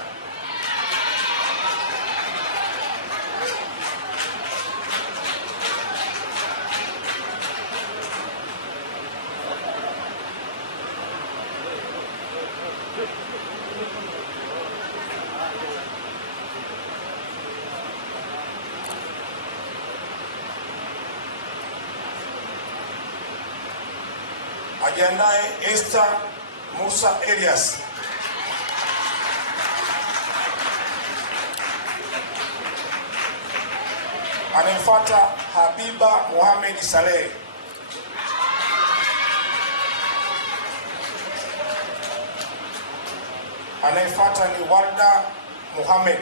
Ajiandae Esther Musa Elias. Anayefuata Habiba Mohamed Saleh. Anayefuata ni Warda Mohamed.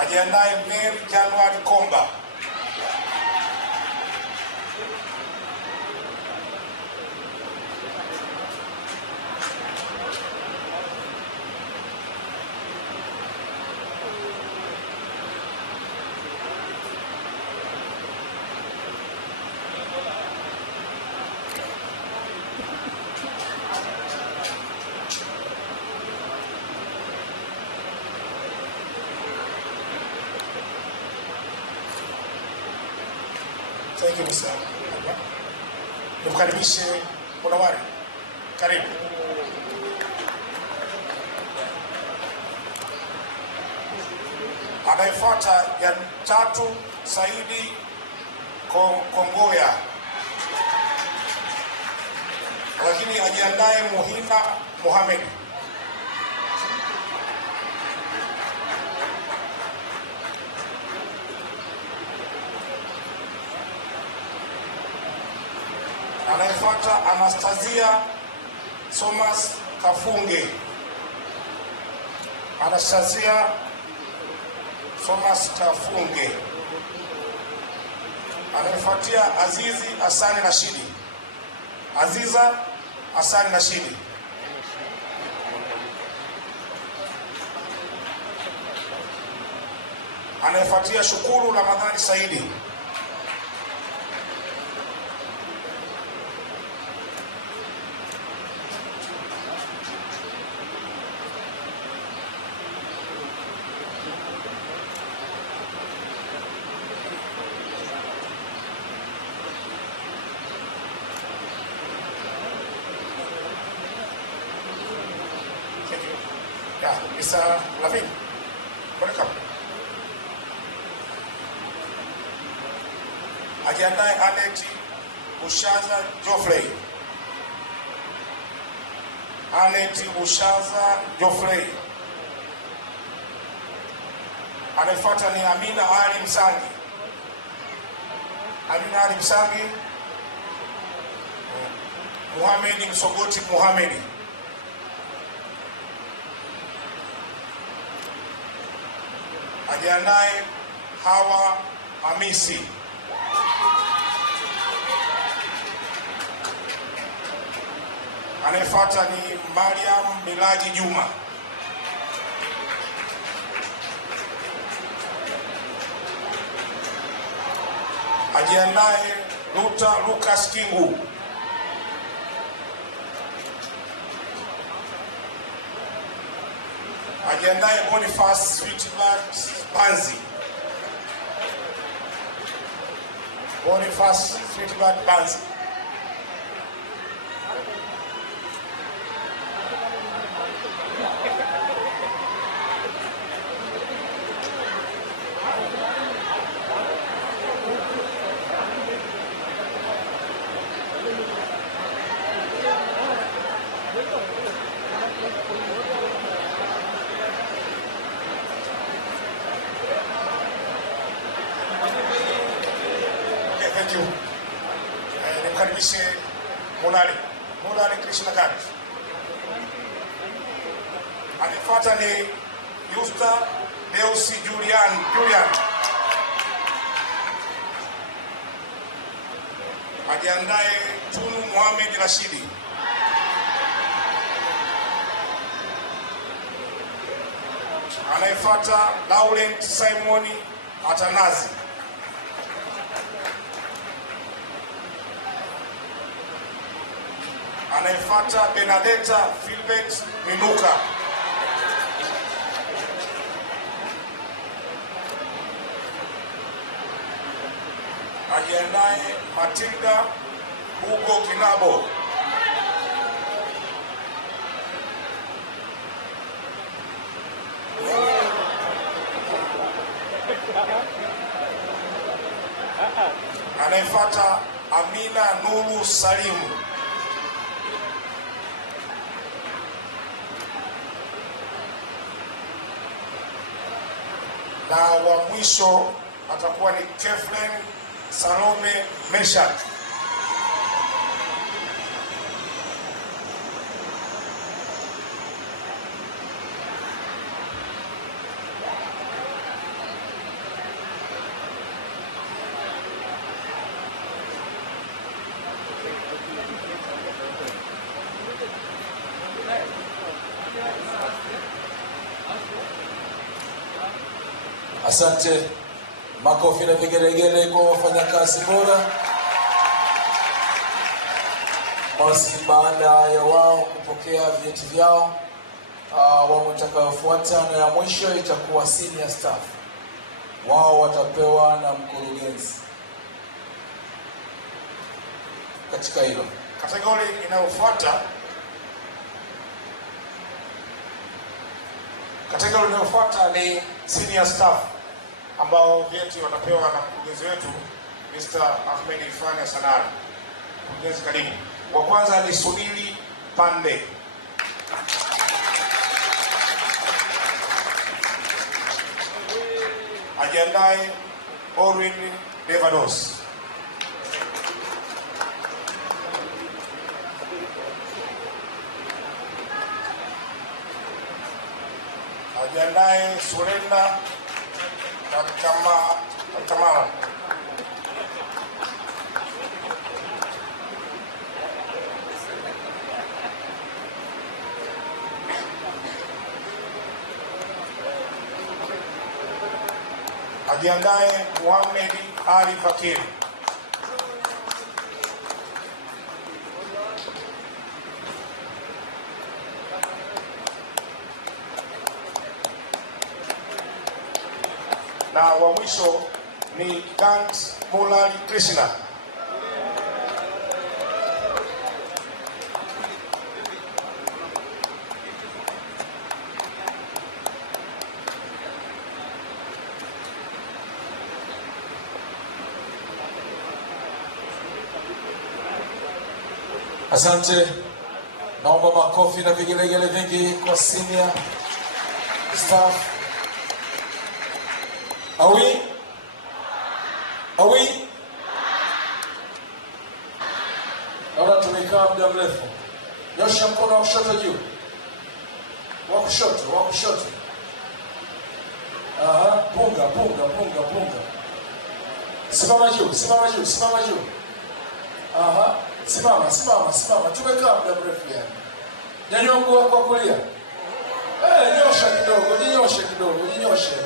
Ajiandae Mary January Komba. Thank you Mr. Nimkaribishe Munawari. Karibu. Anayefuata ya tatu Saidi Kongoya. Lakini ajiandae Muhina Mohamed. Anayefuata Anastasia Thomas Kafunge. Anastasia Thomas Kafunge. Anayefuatia Azizi Hasani Rashidi. Aziza Hasani Rashidi. Anayefuatia Shukuru Ramadhani Saidi. Yeah, Mr. Lavin, welcome. Ajiandae Anet Ushaza Geoffrey. Anet Ushaza Geoffrey. Anayefuata ni Amina Ali Msangi. Amina Ali Msangi. Muhamedi Msogoti Muhamedi. Ajiandae Hawa Hamisi. Anayefuata ni Mariam Milaji Juma. Ajiandae Luta Lucas Kingu. Ajiandae Boniface Sweetbart Banzi. Boniface Sweetbart Banzi. Thank you. Nimkaribishe Mulali Krishna Kari. Anayefuata ni Yusta Deusi Julian. Ajiandae Tunu Mohamed Rashidi. Anayefuata Laurent Simoni Atanazi. Anayefuata Benedetta Philbert Minuka. Ajiandae Matilda Hugo Kinabo. Anayefuata Amina Nuru Salimu. Na wa mwisho atakuwa ni Kefren Salome Meshak. Asante. Makofi na vigelegele kwa wafanyakazi bora. Basi baada ya wao kupokea vyeti vyao, awamu itakayofuata na ya mwisho itakuwa senior staff. Wao watapewa na mkurugenzi. katika hilo. Kategori inayofuata ni senior staff ambao vyeti watapewa na mkurugenzi wetu Mr. Ahmed Ifani Sanari. Mkurugenzi, karibu. Wa kwanza ni Sunili Pande. Ajiandae Orwin Devados. Ajiandae Surenda Kamara. Ajiandae Muhammad Ali Fakiri. Na wa mwisho ni Kant Mulali Krishna. Asante. Naomba makofi na vigelegele vingi kwa senior staff. Awi? Naona tumekaa muda mrefu. Nyosha mkono wa kushoto juu. Wa kushoto. Aha, punga. Simama juu. Aha, simama. Tumekaa muda mrefu yani. Nyanyua mguu wako wa kulia. Nyosha kidogo, jinyoshe.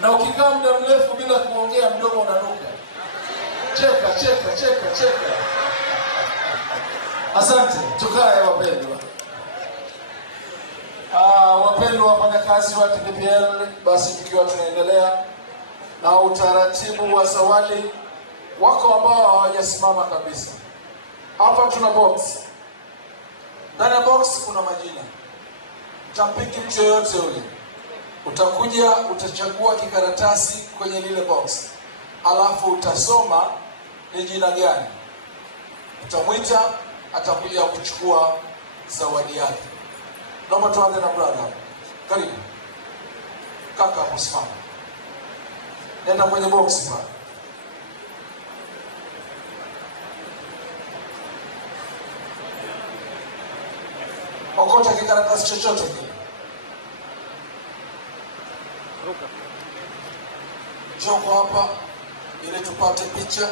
Na ukikaa muda mrefu bila kuongea mdomo unanuka. Cheka. Asante. Tukae wapendwa. Wapendwa wafanyakazi wa TPPL, basi tukiwa tunaendelea na utaratibu wa zawadi, wako ambao hawajasimama kabisa. Hapa tuna box. Ndani ya box kuna majina. Utampiki mtu yoyote ule. Utakuja, utachagua kikaratasi kwenye lile box. Alafu utasoma ni jina gani. Utamwita, atakuja kuchukua zawadi yake. Naomba tuanze na brother. Karibu. Kaka hapo simama. Nenda kwenye box pale. Okota kikaratasi chochote kile. Joko hapa ili tupate picha.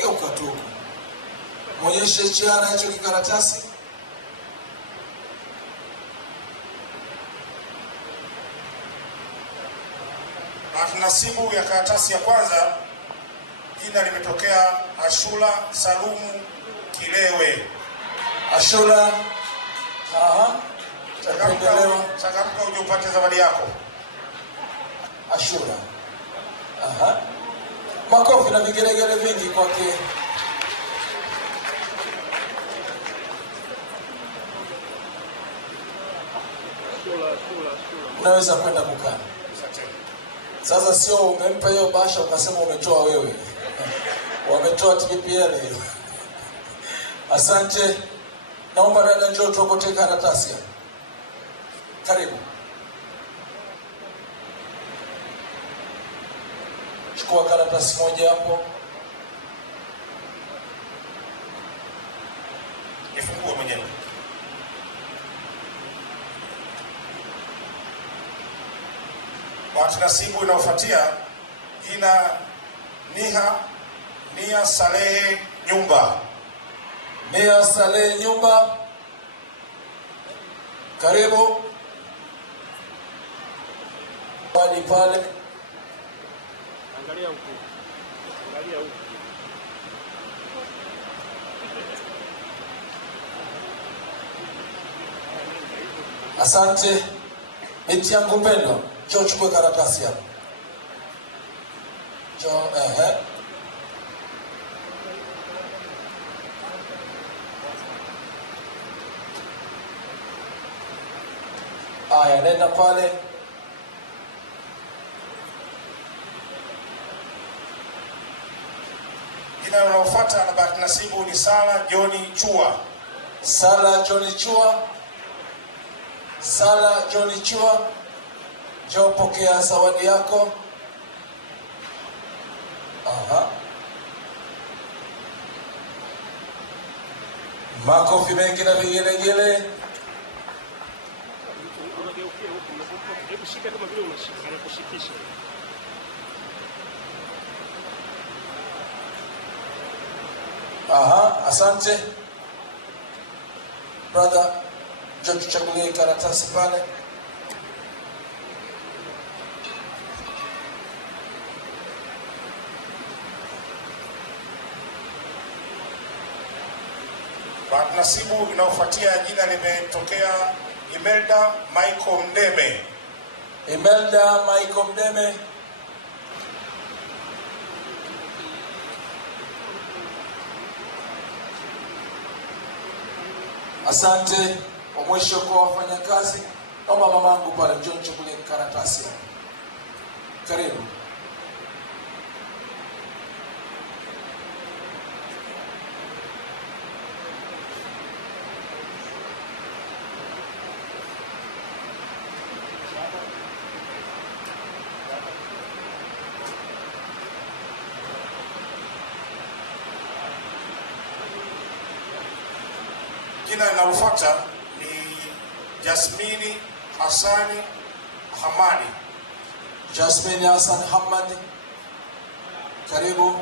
Geuka tu. Mwonyeshe ishara hicho kikaratasi. Nasibu ya karatasi ya kwanza, jina limetokea Ashura Salumu Kilewe. Ashura. Changamka uje upate zawadi yako. Ashura. Makofi na vigelegele vingi kwake. Unaweza kwenda kukaa. Sasa sio umempa hiyo basha ukasema umetoa wewe. Wametoa TPPL hiyo. Asante. Naomba dada njoo tuokote karatasi. Karibu. Chukua karatasi moja hapo. Ifungue mwenyewe. Bahati nasibu inayofuatia, jina Nia Salehe Nyumba. Nia Salehe Nyumba. Karibu. Pale. Angalia huku. Asante. Eti yangu pendwa. Njoo chukue karatasi hapo. Njoo, Aya, nenda pale. Jina linalofuata na bahati nasibu ni Sala John Chua. Sala John Chua. Sala John Chua. Njoo pokea zawadi yako. Aha. Makofi mengi na vigelegele. Hebu shika kama vile unashika, anakushikisha. Aha, asante. Brother, njoo tuchagulie karatasi pale. Bahati nasibu inayofuatia jina limetokea Imelda Michael Mdeme. Imelda Michael Mdeme. Asante. Kwa mwisho kwa wafanyakazi, naomba mamangu pale njoo nichukulie karatasi. Karibu. Jina linalofuata ni Jasmini Hassani Hamadi. Jasmini Hassan Hamadi. Karibu.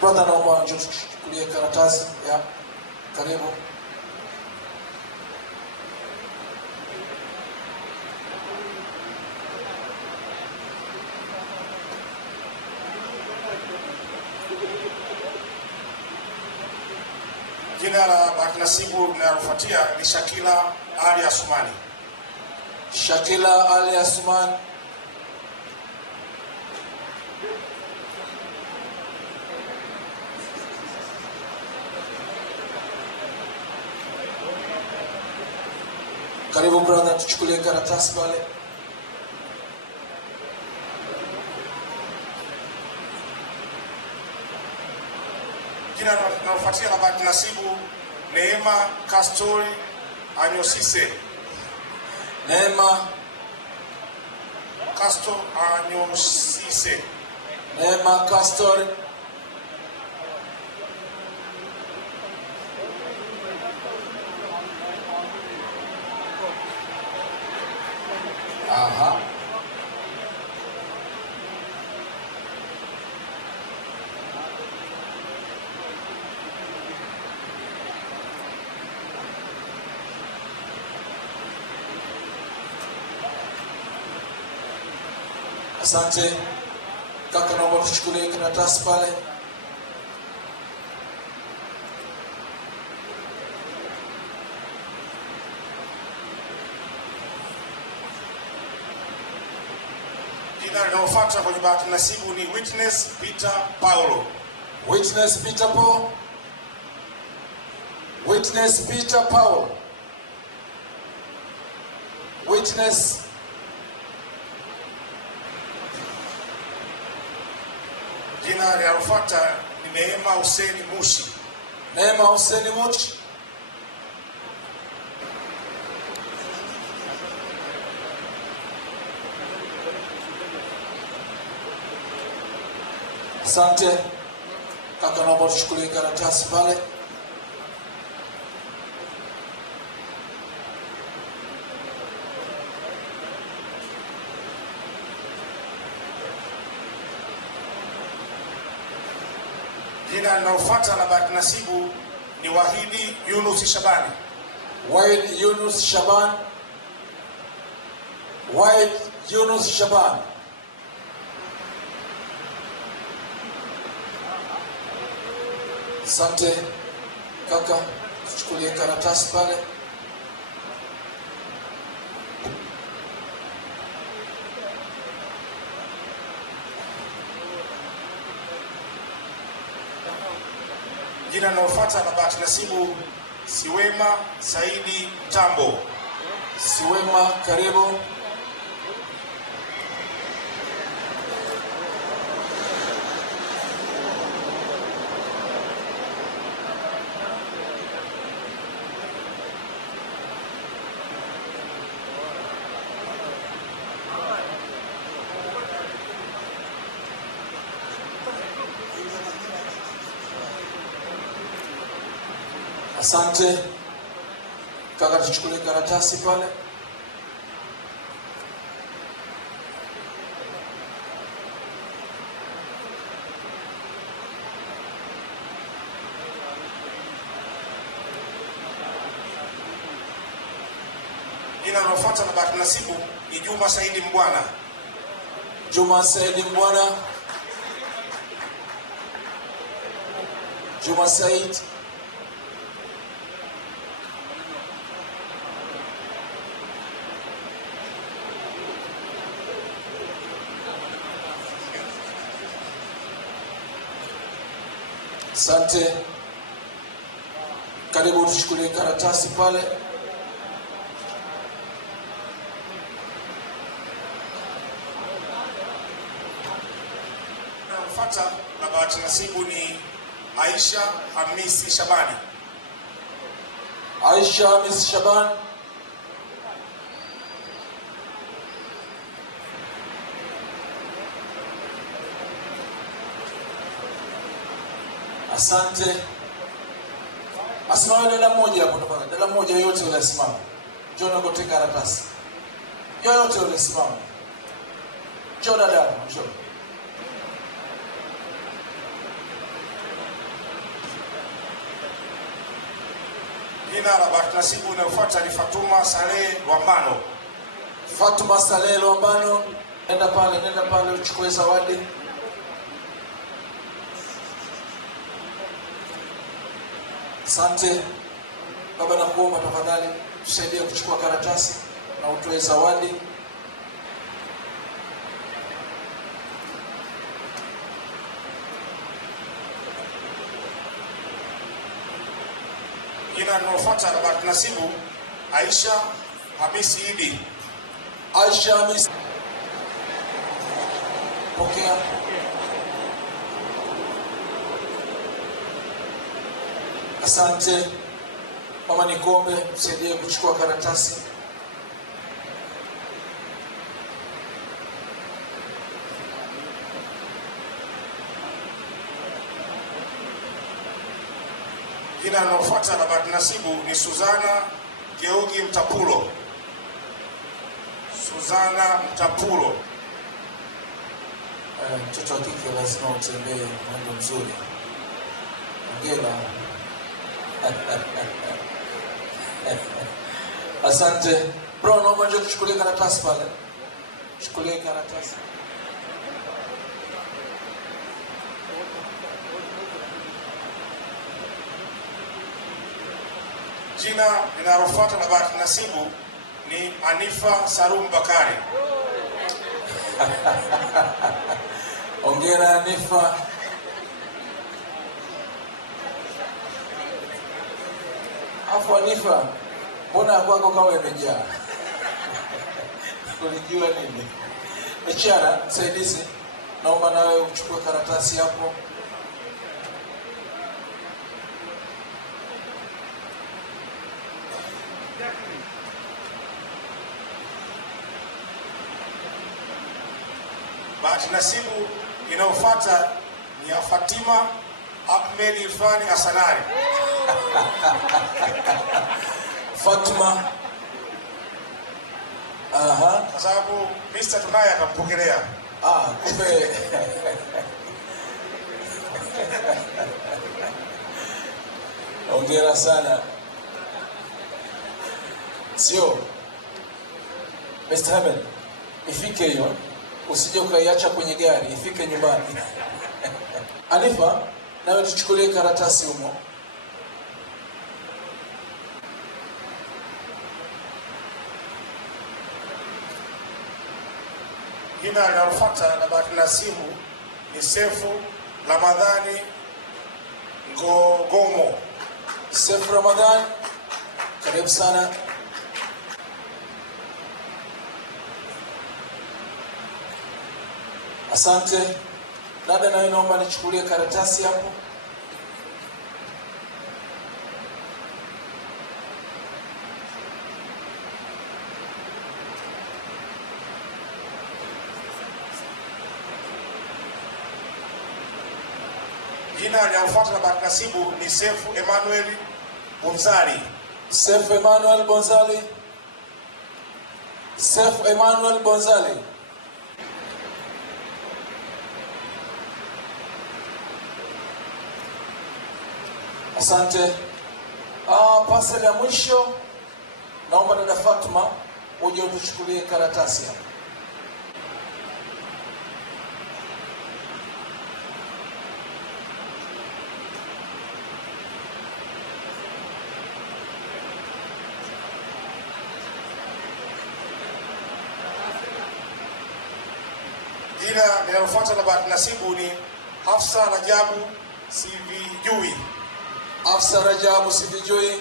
Brother, naomba njoo tuchukulie karatasi. Ya. Karibu. Jina la bahati nasibu linalofuatia ni Shakila Ali Asumani. Shakila Ali Asumani. Karibu brother, tuchukulie karatasi pale. Jina linalofuatia la bahati nasibu Neema Castori Anyosise. Neema Castor Anyosise. Neema Castori. Aha. Asante. Kaka, naomba tuchukulie karatasi pale. Jina linalofuata kwenye bahati nasibu ni Witness Peter Paulo. Witness Peter Paul. Witness Peter Paul. Witness. Jina linalofuata ni Neema Hussein Mushi. Neema Hussein Mushi. Asante. Kaka, naomba tuchukulie karatasi pale. Jina linalofuata la bahati nasibu ni Wahidi Yunus Shabani. Wahid Yunus Shaban. Wahid Yunus Shaban. Asante. Kaka, tuchukulie karatasi pale. Jina linalofuata la bahati nasibu Siwema Saidi Mtambo. Siwema, karibu. Asante. Kaka, tuchukulie karatasi pale. Jina linalofuata la bahati nasibu ni Juma Saidi Mbwana. Juma Saidi Mbwana. Juma Said. Asante. Karibu tuchukulie karatasi pale. Linalofuata la bahati nasibu ni Aisha Hamisi Shabani. Aisha Hamisi Shabani. Asante. Asimame dada mmoja hapo tafadhali. Dada mmoja yote yule asimame. Njoo na kote karatasi. Yote yule asimame. Njoo dada, njoo. Jina la bahati nasibu linalofuata ni Fatuma Saleh Lwambano. Fatuma Saleh Lwambano, nenda pale uchukue zawadi. Asante. Baba, nakuomba tafadhali tusaidie kuchukua karatasi na utoe zawadi. Jina linalofuata la bahati nasibu Aisha Hamisi Idi. Aisha Hamisi. Pokea. Asante. Mama, nikombe tusaidie kuchukua karatasi. Jina linalofuata la bahati nasibu ni Suzana Geugi Mtapulo. Suzana Mtapulo. Mtoto wa kike lazima utembee mambo mzuri. Hongera. Asante. Bro, naomba njoo tuchukulie karatasi pale. Chukulie karatasi. Jina linalofuata la bahati nasibu ni Anifa Salum Bakari. Hongera Anifa. Afu Anifa, mbona kwako kama imejaa? Ulijua nini? Mechara, msaidizi, naomba nawe uchukue karatasi hapo. Bahati nasibu inayofuata ni ya Fatima Ahmed Irfani Hasanari. Fatima. Aha. Kwa sababu Mr. tunaye atampokelea. Kumbe. Hongera sana. Sio. Mr. Hamen, ifike hiyo. Usije ukaiacha kwenye gari, ifike nyumbani. Anifa, nawe tuchukulie karatasi humo. Jina linalofuata la bahati nasibu ni Sefu Ramadhani Ngogomo. Sefu Ramadhani, karibu sana. Asante. Dada, nawe naomba nichukulie karatasi hapo. Jina linalofuata la bahati nasibu ni Sefu Emmanuel Bonzali. Sefu Emmanuel Bonzali. Sefu Emmanuel Bonzali. Asante. Pasali ya mwisho, naomba dada Fatuma uje utuchukulie karatasi hapa. Jina linalofuata la bahati nasibu ni Hafsa Rajabu Sivijui. Hafsa Rajabu Sivijui.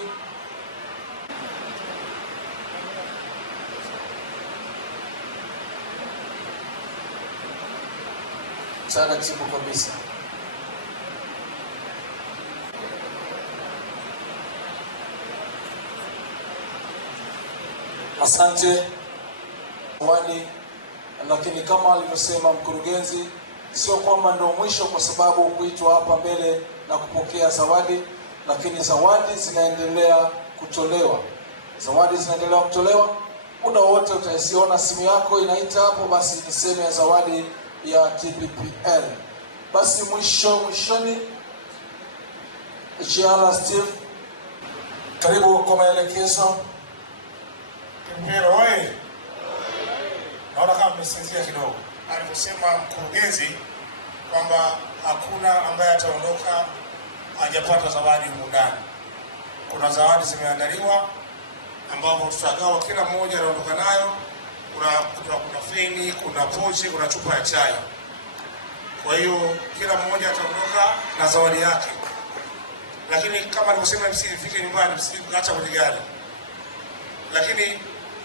Taratibu kabisa. Asante. Wani, lakini kama alivyosema mkurugenzi, sio kwamba ndio mwisho, kwa sababu kuitwa hapa mbele na kupokea zawadi, lakini zawadi zinaendelea kutolewa. Zawadi zinaendelea kutolewa. Muda wote utaisiona simu yako inaita hapo, basi ni sehemu ya zawadi ya TPPL. Basi mwishoni, Chiala Steve, karibu kwa maelekezo. Mpira wewe. Naona kama mmesinzia kidogo. Alivyosema mkurugenzi kwamba hakuna ambaye ataondoka hajapata zawadi humu ndani. Kuna zawadi zimeandaliwa ambapo tutagawa, kila mmoja anaondoka nayo. Kuna feni, kuna pochi, kuna chupa ya chai. Kwa hiyo kila mmoja ataondoka na zawadi yake. Lakini kama alivyosema msifike nyumbani, msikacha kwenye gari. Lakini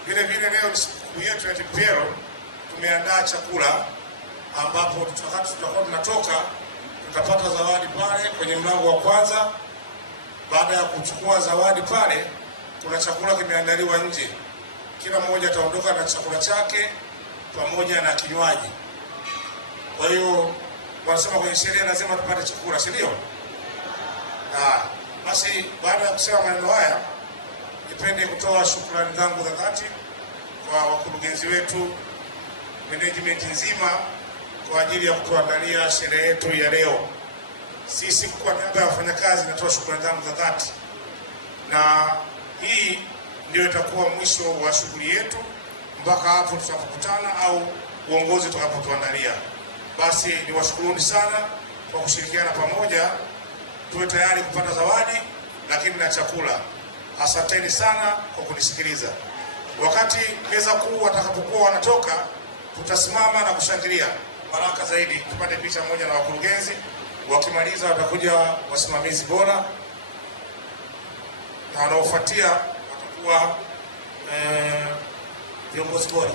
vile vile leo ni siku yetu ya TPPL, tumeandaa chakula ambapo tutakuwa tunatoka, tutapata zawadi pale kwenye mlango wa kwanza. Baada ya kuchukua zawadi pale, kuna chakula kimeandaliwa nje. Kila mmoja ataondoka na chakula chake pamoja na kinywaji. Kwa hiyo wanasema kwenye sheria lazima tupate chakula, si ndio? Basi baada ya kusema maneno haya, nipende kutoa shukrani zangu za dhati kwa wakurugenzi wetu, management nzima, kwa ajili ya kutuandalia sherehe yetu ya leo. Sisi kwa niaba ya wafanyakazi natoa shukrani zangu za dhati, na hii ndio itakuwa mwisho wa shughuli yetu mpaka hapo tutakapokutana au uongozi utakapotuandalia. Basi niwashukuruni sana kwa kushirikiana pamoja, tuwe tayari kupata zawadi lakini na chakula. Asanteni sana kwa kunisikiliza. Wakati meza kuu watakapokuwa wanatoka, tutasimama na kushangilia baraka zaidi, tupate picha moja na wakurugenzi. Wakimaliza watakuja wasimamizi bora, na wanaofuatia watakuwa viongozi bora.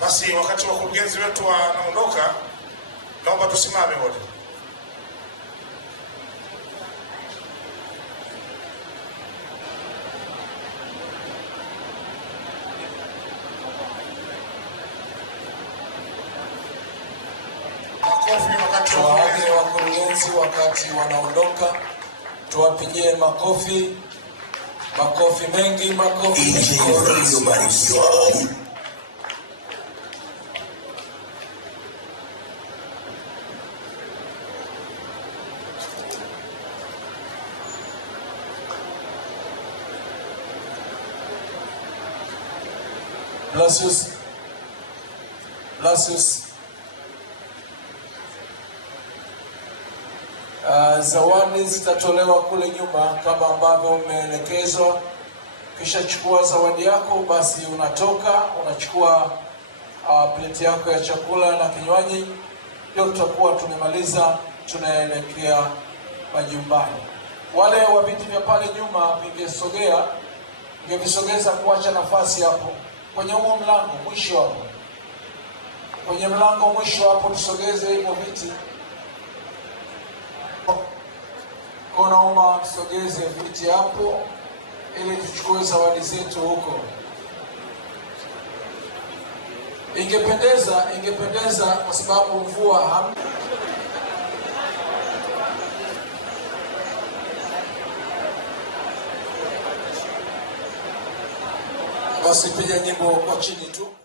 Basi wakati wakurugenzi wetu wanaondoka, naomba tusimame wote. Tuwaage wakurugenzi wakati wanaondoka, tuwapigie makofi, makofi mengi, makofi mengi. Blasius. Zawadi zitatolewa kule nyuma kama ambavyo umeelekezwa. Kisha chukua zawadi yako, basi unatoka unachukua plate yako ya chakula na kinywaji. Ndio tutakuwa tumemaliza, tunaelekea majumbani. Wale wa viti vya pale nyuma vingesogeza kuacha nafasi hapo kwenye huo mlango mwisho hapo. Kwenye mlango mwisho hapo tusogeze hivyo viti. Naomba tusogeze viti hapo ili tuchukue zawadi zetu huko. Ingependeza kwa sababu mvua hamna. Basi piga nyimbo kwa chini tu.